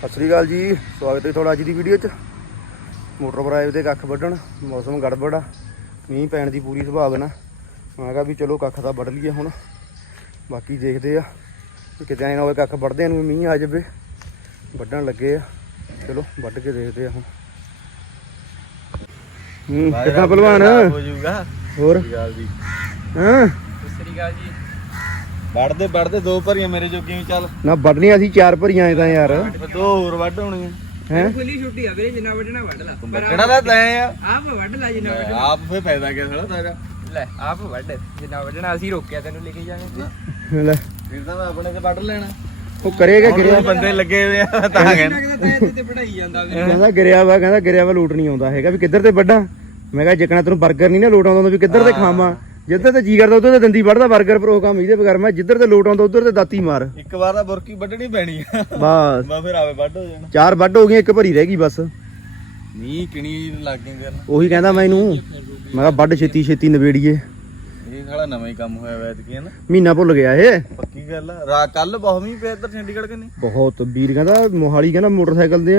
ਸਤਿ ਸ੍ਰੀ ਅਕਾਲ ਜੀ। ਸਵਾਗਤ ਹੈ ਤੁਹਾਡਾ ਅੱਜ ਦੀ ਵੀਡੀਓ 'ਚ। ਮੋਟਰ ਆਏ ਉਹਦੇ ਕੱਖ ਵੱਢਣ ਮੌਸਮ ਗੜਬੜ ਆ। ਮੀਂਹ ਪੈਣ ਦੀ ਪੂਰੀ ਸੰਭਾਵਨਾ। ਮੈਂ ਕਿਹਾ ਵੀ ਚਲੋ ਕੱਖ ਤਾਂ ਵੱਢ ਲਈਏ ਹੁਣ। ਬਾਕੀ ਦੇਖਦੇ ਆ ਕਿ ਕਿਤੇ ਐਂ ਨਾ ਹੋਵੇ ਕੱਖ ਵੱਢਦੇ ਨੂੰ ਮੀਂਹ ਆ ਜਾਵੇ। ਵੱਢਣ ਲੱਗੇ ਆ। ਚਲੋ ਵੱਢ ਕੇ ਦੇਖਦੇ ਆ ਹੁਣ। ਹੂੰ ਕਿੱਦਾਂ ਪਹਿਲਵਾਨ ਹੋ ਜਾਊਗਾ। ਹੋਰ? ਗੱਲ ਜੀ। ਹਾਂ? ਸ੍ਰੀ ਅਕਾਲ ਜੀ। ਵੜਦੇ ਵੜਦੇ ਦੋ ਭਰੀਆਂ ਮੇਰੇ ਜੋਗੀਆਂ ਚੱਲ? ਨਾ ਵੱਢਣੀਆਂ ਸੀ ਚਾਰ ਭਰੀਆਂ ਐ ਤਾਂ ਯਾਰ। ਦੋ ਹੋਰ ਵੱਢ ਹੋਣੀਆਂ। ਹੈ? ਖੁੱਲੀ ਛੁੱਟੀ ਆ ਵੀਰੇ ਜਿੰਨਾ ਵੱਢਣਾ ਵੱਢ ਲਾ। ਵੱਢਣਾ ਤਾਂ ਤੈਂ ਆ। ਆਪ ਵੱਢ ਲਾ ਜਿੰਨਾ ਵੱਢਣਾ। ਆਪ ਫੇ ਫਾਇਦਾ ਕਿਆ ਸਾਲਾ ਤੇਰਾ? ਲੈ ਆਪ ਵੱਢ ਜਿੰਨਾ ਵੱਢਣਾ ਅਸੀਂ ਰੋਕਿਆ ਤੈਨੂੰ ਲੈ ਕੇ ਜਾਣੇ ਲੈ। ਫਿਰ ਤਾਂ ਮੈਂ ਆਪਣੇ ਤੇ ਵੱਢ ਲੈਣਾ। ਉਹ ਕਰੇਗਾ ਗਿਰਿਆ ਬੰਦੇ ਲੱਗੇ ਹੋਏ ਆ ਤਾਂ ਕਹਿੰਦਾ ਤੇ ਪੜਾਈ ਜਾਂਦਾ ਕਹਿੰਦਾ ਗਿਰਿਆ ਵਾ ਕਹਿੰਦਾ ਗਿਰਿਆ ਵਾ ਲੂਟ ਨਹੀਂ ਆਉਂਦਾ ਹੈਗਾ। ਵੀ ਕਿੱਧਰ ਤੇ ਵੱਡਾ ਮੈਂ ਕਿਹਾ ਜਿੱਕਣਾ ਤੈਨੂੰ 버ਗਰ ਨਹੀਂ ਨਾ ਲੋਟ ਆਉਂਦਾ ਵੀ ਕਿੱਧਰ ਤੇ ਖਾਵਾਂ? ਜਿੱਧਰ ਤੇ ਜੀ ਕਰਦਾ ਉਧਰ ਤੇ ਦੰਦੀ ਵੱਢਦਾ 버ਗਰ ਪਰ ਉਹ ਕੰਮ ਇਹਦੇ ਬਗੈਰ। ਮੈਂ ਜਿੱਧਰ ਤੇ ਲੋਟ ਆਉਂਦਾ ਉਧਰ ਤੇ ਦਾਤੀ ਮਾਰ। ਇੱਕ ਵਾਰ ਤਾਂ ਬੁਰਕੀ ਵੱਢਣੀ ਪੈਣੀ ਆ। ਬਸ। ਬਾ ਫਿਰ ਆਵੇ ਵੱਢ ਹੋ ਜਾਣਾ। ਚਾਰ ਵੱਢ ਹੋ ਗਈਆਂ ਇੱਕ ਭਰੀ ਰਹਿ ਗਈ ਬਸ। ਨੀ ਕਿਣੀ ਲੱਗ ਗਈ ਕਰਨ ਉਹੀ ਕਹਿੰਦਾ ਮੈਨੂੰ ਮੈਂ ਕਿਹਾ ਵੱਢ ਛੇਤੀ ਛੇਤੀ ਨਵੇੜੀਏ ਇਹ ਸਾਲਾ ਨਵਾਂ ਹੀ ਕੰਮ ਹੋਇਆ ਵੈਦ ਕੀ ਨਾ। ਮਹੀਨਾ ਭੁੱਲ ਗਿਆ ਇਹ। ਪੱਕੀ ਗੱਲ ਆ। ਰਾ ਕੱਲ ਬਹੁਤ ਮੀਂਹ ਪਿਆ ਇੱਧਰ ਚੰਡੀਗੜ੍ਹ ਕੰਨੀ ਬਹੁਤ ਵੀਰ ਕਹਿੰਦਾ ਮੋਹਾਲੀ ਕਹਿੰਦਾ ਮੋਟਰਸਾਈਕਲ ਦੇ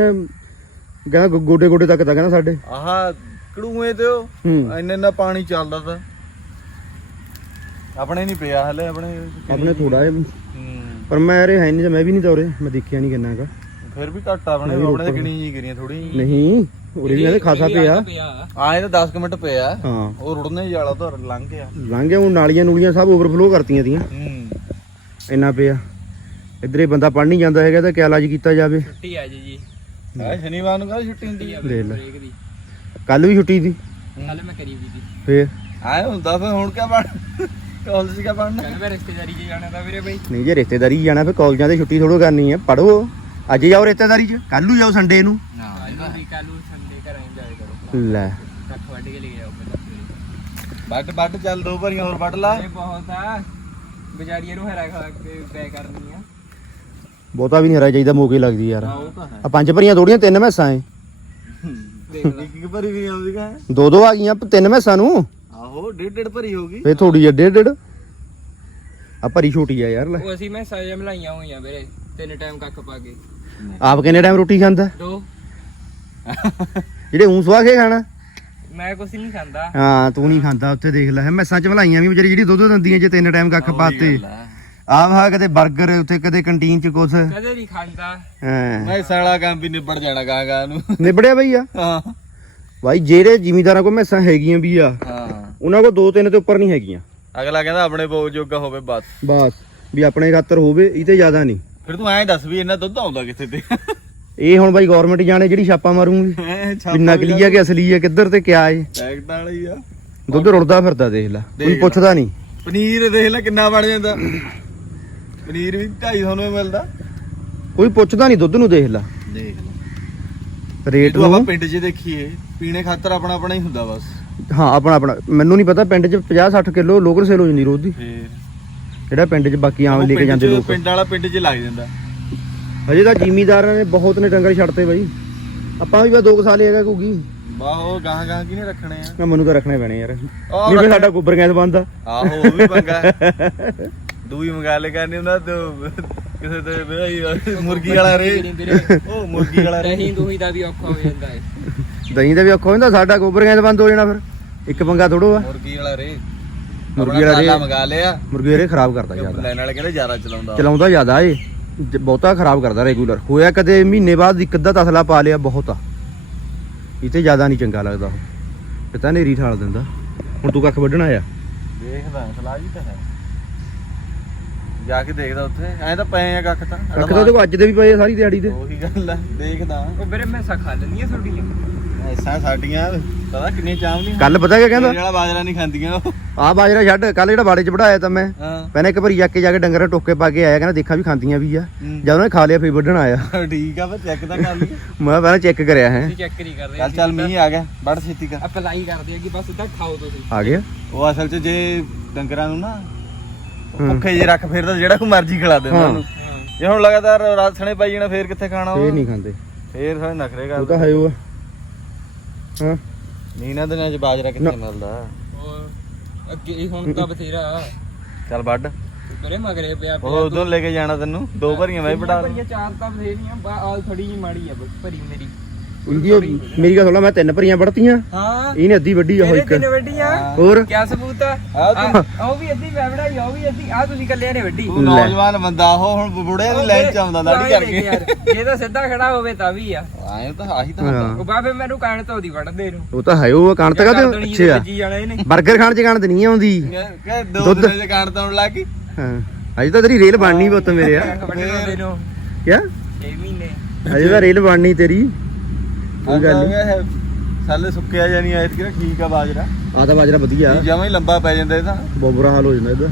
ਕਹਿੰਦਾ ਗੋਡੇ ਗੋਡੇ ਤੱਕ ਤਾਂ ਕਹਿੰਦਾ ਸਾਡੇ। ਆਹ ਕੜੂਏ ਤੇ ਉਹ। ਹੂੰ। ਇੰਨੇ ਇੰਨਾ ਪਾਣੀ ਚੱਲਦਾ ਤਾ। ਆਪਣੇ ਨਹੀਂ ਪਿਆ ਹਲੇ ਆਪਣੇ ਆਪਣੇ ਥੋੜਾ ਜਿਹਾ ਹੂੰ। ਪਰ ਮੈਂ ਰੇ ਹੈ ਨਹੀਂ ਮੈਂ ਵੀ ਨਹੀਂ ਦੌਰੇ ਮੈਂ ਦੇਖਿਆ ਨਹੀਂ ਕਿੰਨਾ ਹੈਗਾ ਫਿਰ ਵੀ ਘੱਟ ਆ ਆਪਣੇ ਆਪਣੇ ਤੇ ਕਿਣੀ ਜੀ ਕਰੀਆਂ ਥੋੜੀ ਨਹੀਂ ਉਰੇ ਵੀ ਕਹਿੰਦੇ ਖਾਸਾ ਪਿਆ। ਆਏ ਤਾਂ 10 ਕੁ ਮਿੰਟ ਪਿਆ। ਹਾਂ। ਉਹ ਰੁੜਨੇ ਹੀ ਵਾਲਾ ਤਾਂ ਲੰਘ ਗਿਆ। ਲੰਘ ਗਿਆ ਉਹ ਨਾਲੀਆਂ ਨੂਲੀਆਂ ਸਭ ਓਵਰਫਲੋ ਕਰਤੀਆਂ ਦੀਆਂ ਹੂੰ। ਇੰਨਾ ਪਿਆ। ਇਧਰੇ ਬੰਦਾ ਪੜ ਨਹੀਂ ਜਾਂਦਾ ਹੈਗਾ ਤਾਂ ਕਿਆ ਇਲਾਜ ਕੀਤਾ ਜਾਵੇ। ਛੁੱਟੀ ਆ ਜੀ ਜੀ। ਆ ਸ਼ਨੀਵਾਰ ਨੂੰ ਕਾਹਦੀ ਛੁੱਟੀ ਹੁੰਦੀ ਆ? ਦੇਖ ਲੈ। ਬ੍ਰੇਕ ਦੀ। ਕੱਲ ਵੀ ਛੁੱਟੀ ਸੀ। ਕੱਲ ਮੈਂ ਕਰੀ ਵੀ ਦੀ ਫੇਰ? ਆਏ ਹੁੰਦਾ ਫਿਰ ਹੁਣ ਕਿਆ ਬਣ ਕਾਲਜ ਕੱਲ ਮੈਂ ਰਿਸ਼ਤੇਦਾਰੀ 'ਚ ਜਾਣਾ ਤਾਂ ਵੀਰੇ ਬਈ। ਨਹੀਂ ਜੇ ਰਿਸ਼ਤੇਦਾਰੀ ਜਾਣਾ ਫਿਰ ਕਾਲਜਾਂ ਦੇ ਛੁੱਟੀ ਥੋੜੋ ਕਰਨੀ ਹੈ ਪੜੋ ਅੱਜ ਜਾਓ ਰਿਸ਼ਤੇਦਾਰੀ 'ਚ ਕੱਲ ਨੂੰ ਜਾਓ ਸੰਡੇ ਨੂੰ। ਕੱਲ ਵੀ ਕੱਲ ਨੂੰ ਸੰਡੇ ਘਰ ਇੰਜੋਏ ਕਰੋ। ਲੈ। ਕੱਖ ਵੱਢ ਕੇ ਲੈ ਜਾਓ ਚੱਲ ਦੋ ਭਰੀਆਂ ਹੋਰ ਵੱਡ ਲਾ। ਇਹ ਬਹੁਤ ਆ। ਬਜਾਰੀਏ ਨੂੰ ਹਰਾ ਖਾ ਕੇ ਬੈ ਕਰਨੀ ਆ। ਬਹੁਤਾ ਵੀ ਨਹੀਂ ਹਰਾ ਚਾਹੀਦਾ ਮੋਕੇ ਲੱਗਦੀ ਯਾਰ। ਤਾਂ ਆ ਪੰਜ ਭਰੀਆਂ ਥੋੜੀਆਂ ਤਿੰਨ ਮੈਸਾਂ ਐ। ਦੇਖ ਲੈ ਇੱਕ ਇੱਕ ਭਰੀ ਵੀ ਆਉਂਦੀ ਕਾ ਦੋ ਦੋ ਆ ਗਈਆਂ ਤਿੰਨ ਮੈਸਾਂ ਨੂੰ। ਆਹੋ ਡੇਢ ਡੇਢ ਭਰੀ ਹੋਗੀ ਫੇਰ ਥੋੜੀ ਆ ਡੇਢ ਡੇਢ? ਆ ਭਰੀ ਛੋਟੀ ਆ ਯਾਰ ਲੈ। ਉਹ ਅਸੀਂ ਮੈਂ ਸਾਜੇ ਮਲਾਈਆਂ ਹੋਈਆਂ ਵੀਰੇ ਤਿੰਨ ਟਾਈਮ ਕੱਖ ਪਾ ਕੇ। ਆਪ ਕਿੰਨੇ ਟਾਈਮ ਰੋਟੀ ਖਾਂਦਾ? ਦੋ। ਜਿਹੜੇ ਊਂ ਸਵਾ ਕੇ ਖਾਣਾ? ਮੈਂ ਕੁਛ ਨਹੀਂ ਖਾਂਦਾ। ਹਾਂ ਤੂੰ ਨਹੀਂ ਖਾਂਦਾ ਉੱਥੇ ਦੇਖ ਲੈ। ਮੈਸਾਂ ਚ ਭਲਾਈਆਂ ਵੀ ਵਿਚਾਰੀ ਜਿਹੜੀ ਦੁੱਧ ਦਿੰਦੀਆਂ ਚ ਤਿੰਨ ਟਾਈਮ ਕੱਖ ਪਾਤੇ। ਆਪ ਹਾ ਕਦੇ 버ਗਰ ਉੱਥੇ ਕਦੇ ਕੰਟੀਨ ਚ ਕੁਛ। ਕਦੇ ਨਹੀਂ ਖਾਂਦਾ। ਹਾਂ। ਮੈਂ ਸਾਲਾ ਕੰਮ ਵੀ ਨਿਬੜ ਜਾਣਾ ਗਾ ਗਾ ਨੂੰ। ਨਿਬੜਿਆ ਬਈ ਆ? ਹਾਂ। ਭਾਈ ਜਿਹੜੇ ਜ਼ਿਮੀਦਾਰਾਂ ਕੋਲ ਮੈਸਾਂ ਹੈਗੀਆਂ ਵੀ ਆ ਹਾਂ। ਉਹਨਾਂ ਕੋਲ ਦੋ ਤਿੰਨ ਤੇ ਉੱਪਰ ਨਹੀਂ ਹੈਗੀਆਂ। ਅਗਲਾ ਕਹਿੰਦਾ ਆਪਣੇ ਬੋ ਜੋਗਾ ਹੋਵੇ ਬਸ। ਬਸ ਵੀ ਆਪਣੇ ਖਾਤਰ ਹੋਵੇ ਇਹ ਤੇ ਜ਼ਿਆਦਾ ਨਹੀਂ। ਫਿਰ ਤੂੰ ਐਂ ਦੱਸ ਵੀ ਇੰਨਾ ਦੁੱਧ ਆਉਂਦਾ ਕਿੱਥੇ ਤੇ? ਇਹ ਹੁਣ ਬਾਈ ਗਵਰਨਮੈਂਟ ਜਾਣੇ ਜਿਹੜੀ ਛਾਪਾ ਮਾਰੂਗੀ। ਵੀ ਨਕਲੀ ਆ ਕਿ ਅਸਲੀ ਆ ਕਿੱਧਰ ਤੇ ਕਿਆ ਏ। ਟੈਕਟ ਵਾਲੀ ਆ। ਦੁੱਧ ਰੁੜਦਾ ਫਿਰਦਾ ਦੇਖ ਲੈ ਕੋਈ। ਪੁੱਛਦਾ ਨਹੀਂ। ਪਨੀਰ ਦੇਖ ਲੈ ਕਿੰਨਾ ਬਣ ਜਾਂਦਾ। ਪਨੀਰ ਵੀ 250 ਨੂੰ ਮਿਲਦਾ। ਕੋਈ ਪੁੱਛਦਾ ਨਹੀਂ ਦੁੱਧ ਨੂੰ ਦੇਖ ਲੈ। ਦੇਖ ਲੈ। ਰੇਟ ਤੂੰ ਆਪਾਂ ਨੂੰ। ਪਿੰਡ 'ਚ ਦੇਖੀਏ ਪੀਣੇ ਖਾਤਰ ਆਪਣਾ ਆਪਣਾ ਹੀ ਹੁੰਦਾ ਬਸ। ਹਾਂ ਆਪਣਾ ਆਪਣਾ। ਮੈਨੂੰ ਨਹੀਂ ਪਤਾ ਪਿੰਡ 'ਚ 50 60 ਕਿਲੋ ਲੋਕਲ ਸੇਲ ਹੋ ਜਾਂਦੀ ਰੋਜ਼ ਦੀ। ਫੇਰ। ਜਿਹੜਾ ਪਿੰਡ 'ਚ ਬਾਕੀ ਆਮ ਲੈ ਕੇ ਜਾਂਦੇ ਲੋਕ। ਪਿੰਡ ਵਾਲਾ ਪਿੰਡ 'ਚ ਲੱਗ ਜਾਂਦਾ। ਹਜੇ ਤਾਂ ਜ਼ਿਮੀਦਾਰਾਂ ਨੇ ਬਹੁਤ ਨੇ ਡੰਗਰ ਛੱਡਤੇ ਬਾਈ। ਆਪਾਂ ਵੀ ਬਸ 2 ਸਾਲ ਹੀ ਹੈਗਾ ਕੂਗੀ ਵਾਹ ਗਾਹਾਂ ਗਾਹਾਂ ਕਿਹਨੇ ਰੱਖਣੇ ਆ? ਨਾ ਮੈਨੂੰ ਤਾਂ ਰੱਖਣੇ ਪੈਣੇ ਯਾਰ। ਨਹੀਂ ਸਾਡਾ ਗੋਬਰ ਗੈਸ ਬੰਦਾ ਆਹੋ ਉਹ ਵੀ ਪੰਗਾ। ਦੂਈ ਮੰਗਾ ਲੈ ਕਰਨੀ ਉਹਨਾਂ ਤੋਂ ਕਿਸੇ ਤੇ ਬਈ ਮੁਰਗੀ ਵਾਲਾ ਰੇ। ਉਹ ਮੁਰਗੀ ਵਾਲਾ ਰੇ। ਦਹੀਂ ਦੂਹੀ ਦਾ ਵੀ ਔਖਾ ਹੋ ਜਾਂਦਾ ਹੈ ਦਹੀਂ ਦਾ ਵੀ ਔਖਾ ਸਾਡਾ ਗੋਬਰ ਗੈਸ ਬੰਦ ਹੋ ਜਾਣਾ ਫਿਰ। ਇੱਕ ਪੰਗਾ ਥੋੜੋ ਆ ਮੁਰਗੀ ਵਾਲਾ ਰੇ। ਮੁਰਗੀ ਵਾਲਾ ਰੇ। ਮੰਗਾ ਲਿਆ। ਮੁਰਗੇ ਰੇ ਖਰਾਬ ਕਰਦਾ ਜ਼ਿਆਦਾ। ਲੈਣ ਵਾਲੇ ਕਹਿੰਦੇ ਜ਼ਿਆਦਾ ਚਲਾਉਂਦਾ। ਚਲਾਉਂਦਾ ਜ਼ਿਆਦਾ ਏ। ਬਹੁਤਾ ਖਰਾਬ ਕਰਦਾ ਰੈਗੂਲਰ। ਹੋਇਆ ਕਦੇ ਮਹੀਨੇ ਬਾਅਦ ਇੱਕ ਅੱਧਾ ਤਸਲਾ ਪਾ ਲਿਆ ਬਹੁਤ ਆ। ਇਹ ਤੇ ਜ਼ਿਆਦਾ ਨਹੀਂ ਚੰਗਾ ਲੱਗਦਾ ਉਹ। ਪਤਾ ਨੇਰੀ ਠਾਲ ਦਿੰਦਾ। ਹੁਣ ਤੂੰ ਕੱਖ ਵੱਢਣਾ ਆ? ਦੇਖਦਾ ਸਲਾਹ ਜੀ ਤਾਂ ਹੈ। ਜਾ ਕੇ ਦੇਖਦਾ ਉੱਥੇ। ਐਂ ਤਾਂ ਪਏ ਆ ਕੱਖ ਤਾਂ। ਕੱਖ ਤਾਂ ਦੇਖੋ ਅੱਜ ਦੇ ਵੀ ਪਏ ਆ ਸਾਰੀ ਦਿਹਾੜੀ ਦੇ। ਉਹੀ ਗੱਲ ਆ ਦੇਖਦਾ ਉਹ ਵੀਰੇ ਮੈਂ ਸਾ ਖਾ ਲੈਂਦੀ ਆ ਤੁਹਾਡੀਆਂ ਐਸਾਂ ਸਾਡੀਆਂ ਪਤਾ ਕਿੰਨੇ ਚਾਵਲੀਆਂ ਕੱਲ ਪਤਾ ਕਿਆ ਕਹਿੰਦਾ? ਵਾਲਾ ਬਾਜਰਾ ਨਹੀਂ ਖਾਂਦੀਆਂ ਉਹ। ਆ ਬਾਜਰਾ ਛੱਡ ਕੱਲ ਜਿਹੜਾ ਬਾੜੇ ਚ ਵੜਾਇਆ ਤਾਂ ਮੈਂ। ਹਾਂ। ਪਹਿਲਾਂ ਇੱਕ ਵਾਰੀ ਜਾ ਕੇ ਜਾ ਕੇ ਡੰਗਰਾਂ ਟੋਕੇ ਪਾ ਕੇ ਆਇਆ ਕਹਿੰਦਾ ਦੇਖਾਂ ਵੀ ਖਾਂਦੀਆਂ ਵੀ ਆ। ਹੂੰ। ਜਦ ਉਹਨੇ ਖਾ ਲਿਆ ਫੇਰ ਵੱਢਣ ਆਇਆ। ਠੀਕ ਆ ਪਰ ਚੈੱਕ ਤਾਂ ਕਰ ਲਈ। ਮੈਂ ਪਹਿਲਾਂ ਚੈੱਕ ਕਰਿਆ ਹੈ। ਤੁਸੀਂ ਚੈੱਕ ਨਹੀਂ ਕਰਦੇ। ਚੱਲ ਚੱਲ ਮੀਂਹ ਆ ਗਿਆ। ਬੜ ਛੇਤੀ ਕਰ। ਅਪਲਾਈ ਕਰਦੇ ਆ ਕਿ ਬਸ ਸਿੱਧਾ ਖਾਓ ਤੁਸੀਂ। ਆ ਗਿਆ? ਉਹ ਅਸਲ 'ਚ ਜੇ ਡੰਗਰਾਂ ਨੂੰ ਨਾ ਭੁੱਖੇ ਜੇ ਰੱਖ ਫਿਰ ਤਾਂ ਜਿਹੜਾ ਕੋ ਮਰਜ਼ੀ ਖਿਲਾ ਦੇ ਉਹਨਾਂ ਨੂੰ। ਹਾਂ ਜੇ ਹੁਣ ਲਗਾਤਾਰ ਰਾਤ ਸਣੇ ਪਾਈ ਜਾਣਾ ਫੇਰ ਕਿੱਥੇ ਖਾਣਾ ਫੇਰ ਉਹ? ਨਹੀਂ ਖਾਂਦੇ। ਫੇਰ ਸਾਰੇ ਨਖਰੇ ਉਹ ਕਰ ਤਾਂ ਹੈ ਉਹ ਆ। ਹਾਂ। ਨੀਨਾ ਦਿਨਾਂ 'ਚ ਬਾਜਰਾ ਕਿੱਥੇ ਮਿਲਦਾ? ਉਹ ਅੱਗੇ ਹੀ ਹੁਣ ਤਾਂ ਬਥੇਰਾ। ਚੱਲ ਵੱਢ। ਮੇਰੇ ਮਗਰੇ ਪਿਆ ਪਿਆ ਉਹ ਉਦੋਂ ਲੈ ਕੇ ਜਾਣਾ ਤੈਨੂੰ। ਦੋ ਭਰੀਆਂ ਮੈਂ ਭਰੀਆਂ ਚਾਰ ਤਾਂ ਬਥੇਰੀਆਂ ਆਲ ਥੋੜੀ ਜੀ ਮਾੜੀ ਆ ਬਸ ਭਰੀ ਮੇਰੀ। ਇਹਦੀ ਮੇਰੀ ਗੱਲ ਸੁਣ ਮੈਂ ਤਿੰਨ ਭਰੀਆਂ ਵੜਤੀਆਂ। ਹਾਂ। ਇਹਨੇ ਅੱਧੀ ਵੱਡੀ ਆ ਉਹ ਮੇਰੇ ਇੱਕ। ਤਿੰਨ ਵੱਡੀਆਂ ਹੋਰ? ਕਿਆ ਸਬੂਤ ਆ? ਆਹ ਤੂੰ- ਉਹ ਵੀ ਅੱਧੀ ਮੈਂ ਬਣਾਈ ਉਹ ਵੀ ਅੱਧੀ। ਆ ਤੁਸੀਂ ਕੱਲਿਆਂ ਨੇ ਵੱਡੀ ਤੂੰ ਨੌਜਵਾਨ ਬੰਦਾ ਉਹ ਹੁਣ ਬੁੜਿਆਂ ਦੀ ਲਾਈਨ ਚ ਆਉਂਦਾ ਦੇਖ ਕਰਕੇ। ਯਾਰ, ਜੇ ਤਾਂ ਸਿੱਧਾ ਖੜਾ ਹੋਵੇ ਤਾਂ ਵੀ ਆ। ਆਏ ਤਾਂ ਆਹੀ ਤਾਂ ਹਾਂ ਉਹ ਬਾਬੇ ਮੈਨੂੰ ਕਹਿਣ ਤੋਂ ਦੀ ਵੜਦੇ ਨੂੰ। ਉਹ ਤਾਂ ਹੈ ਉਹ ਕਣਤ ਕਾ ਤੇ ਅੱਛਾ ਜੀ ਜਾਣਾ ਇਹਨੇ। 버ਗਰ ਖਾਣ ਚ ਕਣਤ ਨਹੀਂ ਆਉਂਦੀ। ਕਿ ਦੋ ਦੁੱਧ। ਦਿਨਾਂ ਚ ਕਾਣ ਤਾਉਣ ਲੱਗ ਗਈ। ਹਾਂ। ਅਜੇ ਤਾਂ ਤੇਰੀ ਰੇਲ ਬਣਨੀ ਪੁੱਤ ਮੇਰੇ ਆ। ਵੱਡੇ ਨੂੰ ਕਿਆ? 6 ਮਹੀਨੇ। ਅਜੇ ਤਾਂ ਰੇਲ ਬਣਨੀ ਤੇਰੀ। ਗੱਲ ਸਾਲੇ ਸੁੱਕਿਆ ਜਾਨੀ ਕਿ ਠੀਕ ਆ ਬਾਜਰਾ ਆ ਤਾਂ ਬਾਜਰਾ ਵਧੀਆ। ਜਮਾਂ ਹੀ ਲੰਬਾ ਪੈ ਜਾਂਦਾ ਇਹ ਤਾਂ। ਬਹੁਤ ਬੁਰਾ ਹਾਲ ਹੋ ਜਾਂਦਾ ਇਹਦਾ।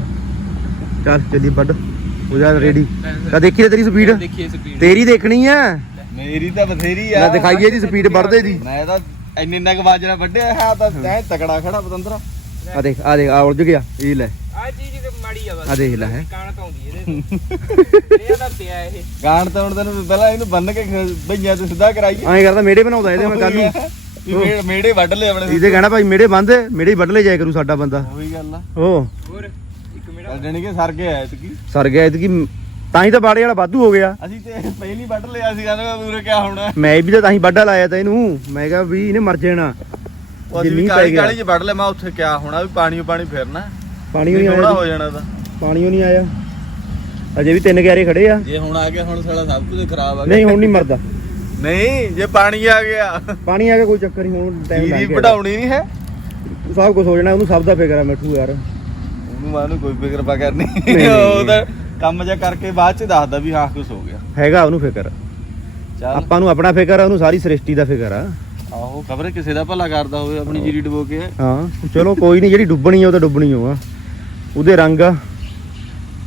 ਚੱਲ ਚੱਲੀ ਵੱਡ ਹੋ ਜਾ ਰੈਡੀ ਤਾਂ ਦੇਖੀ ਤੇ ਤੇਰੀ ਸਪੀਡ ਦੇਖੀਏ ਸਪੀਡ ਤੇਰੀ ਦੇਖਣੀ ਆ। ਮੇਰੀ ਤਾਂ ਬਥੇਰੀ ਆ। ਲੈ ਦਿਖਾਈਏ ਇਹਦੀ ਸਪੀਡ ਵੱਧਦੇ ਦੀ। ਮੈਂ ਤਾਂ ਇੰਨੇ ਇੰਨਾ ਕੁ ਬਾਜਰਾ ਵੱਢਿਆ ਹੈ ਤਾਂ ਤੈਂ ਤਕੜਾ ਖੜਾ ਪਤੰਦਰਾ। ਆ ਦੇਖ ਆ ਦੇਖ ਆ ਉਲਝ ਗਿਆ। ਇਹ ਲੈ। ਆ ਚੀਜ਼ ਤੇ ਮਾੜੀ ਆ ਬਸ। ਆ ਦੇਖ ਲੈ ਹੈਂ। ਕਾਣ ਤੋਂ ਆਉਂਦੀ ਇਹਦੇ ਇਹ ਤਾਂ ਪਿਆ ਇਹ। ਗਾਣ ਤਾਉਣ ਤੈਨੂੰ ਪਹਿਲਾਂ ਇਹਨੂੰ ਬੰਨ ਕੇ ਭਈਆਂ ਤੇ ਸਿੱਧਾ ਕਰਾਈਏ। ਐਂ ਕਰਦਾ ਮੇੜੇ ਬਣਾਉਂਦਾ ਇਹਦੇ ਮੈਂ ਕੱਲ ਨੂੰ। ਵੀ ਮੇੜ- ਮੇੜੇ ਵੱਢ ਲਏ ਆਪਣੇ। ਇਹਦੇ ਕਹਿਣਾ ਭਾਈ ਮੇੜੇ ਬੰਦ ਮੇੜੇ ਹੀ ਵੱਢ ਲੈ ਜਾਇਆ ਕਰੂ ਸਾਡਾ ਬੰਦਾ। ਉਹੀ ਗੱਲ ਆ। ਉਹ ਹੋਰ ਇੱਕ ਮਿੰਟ। ਜਾਣੀ ਕਿ ਸਰ ਗਿਆ ਐਤਕੀ। ਸਰ ਗਿਆ ਇਹਦੀ ਤਾਂ ਹੀ ਤਾਂ ਬਾੜੇ ਵਾਲਾ ਵਾਧੂ ਹੋ ਗਿਆ। ਅਸੀਂ ਤੇ ਪਹਿਲੀ ਵੱਢ ਲਿਆ ਸੀ ਕਹਿੰਦੇ ਪੂਰੇ ਕਿਆ ਹੋਣਾ। ਮੈਂ ਵੀ ਤਾਂ ਤਾਂ ਹੀ ਵੱਡਾ ਲਾਇਆ ਤਾਂ ਇਹਨੂੰ। ਮੈਂ ਕਿਹਾ ਵੀ ਇਹਨੇ ਮਰ ਜਾਣਾ। ਉਹ ਜੇ ਅਸੀਂ ਮੀਂਹ ਪੈ ਕਾਲੀ ਗਿਆ। ਕਾਲੀ ਚ ਵੱਢ ਲਿਆ ਮੈਂ ਉੱਥੇ ਕਿਆ ਹੋਣਾ ਵੀ ਪਾਣੀ ਪਾਣੀ ਫਿਰਨਾ। ਪਾਣੀ ਨਹੀਂ ਹੋਣਾ ਹੋ ਆਇਆ ਜਾਣਾ ਤਾਂ। ਪਾਣੀ ਨਹੀਂ ਆਇਆ। ਅਜੇ ਵੀ ਤਿੰਨ ਗਿਆਰੇ ਖੜੇ ਆ। ਜੇ ਹੁਣ ਆ ਗਿਆ ਹੁਣ ਸਾਲਾ ਸਭ ਕੁਝ ਖਰਾਬ ਆ ਨਹੀਂ ਹੁਣ ਨਹੀਂ ਮਰਦਾ। ਨਹੀਂ ਜੇ ਪਾਣੀ ਆ ਗਿਆ। ਪਾਣੀ ਆ ਗਿਆ ਕੋਈ ਚੱਕਰ ਨਹੀਂ ਹੁਣ ਟਾਈਮ ਲੱਗ ਜੀਰੀ ਗਿਆ। ਵਢਾਉਣੀ ਨਹੀਂ ਹੈ? ਸਭ ਕੁਝ ਹੋ ਜਾਣਾ ਉਹਨੂੰ ਸਭ ਦਾ ਫਿਕਰ ਆ ਮਿੱਠੂ ਯਾਰ। ਉਹਨੂੰ ਮਾਨੂੰ ਕੋਈ ਫਿਕਰ ਪਾ ਕਰਨੀ ਨਹੀਂ। ਉਹ ਤਾਂ ਕੰਮ ਜਾ ਕਰਕੇ ਬਾਅਦ ਚ ਦੱਸਦਾ ਵੀ ਹਾਂ ਕੁਝ ਹੋ ਗਿਆ। ਹੈਗਾ ਉਹਨੂੰ ਫਿਕਰ। ਚੱਲ। ਆਪਾਂ ਨੂੰ ਆਪਣਾ ਫਿਕਰ ਆ ਉਹਨੂੰ ਸਾਰੀ ਸ੍ਰਿਸ਼ਟੀ ਦਾ ਫਿਕਰ ਆ। ਆਹੋ ਖਬਰ ਕਿਸੇ ਦਾ ਭਲਾ ਕਰਦਾ ਹੋਵੇ ਆਪਣੀ ਜੀਰੀ ਡਬੋ ਕੇ। ਹਾਂ ਚਲੋ ਕੋਈ ਨਹੀਂ ਜਿਹੜੀ ਡੁੱਬਣੀ ਆ ਉਹ ਤਾਂ ਡੁੱਬਣੀ ਓ ਆ। ਉਹਦੇ ਰੰਗ ਆ।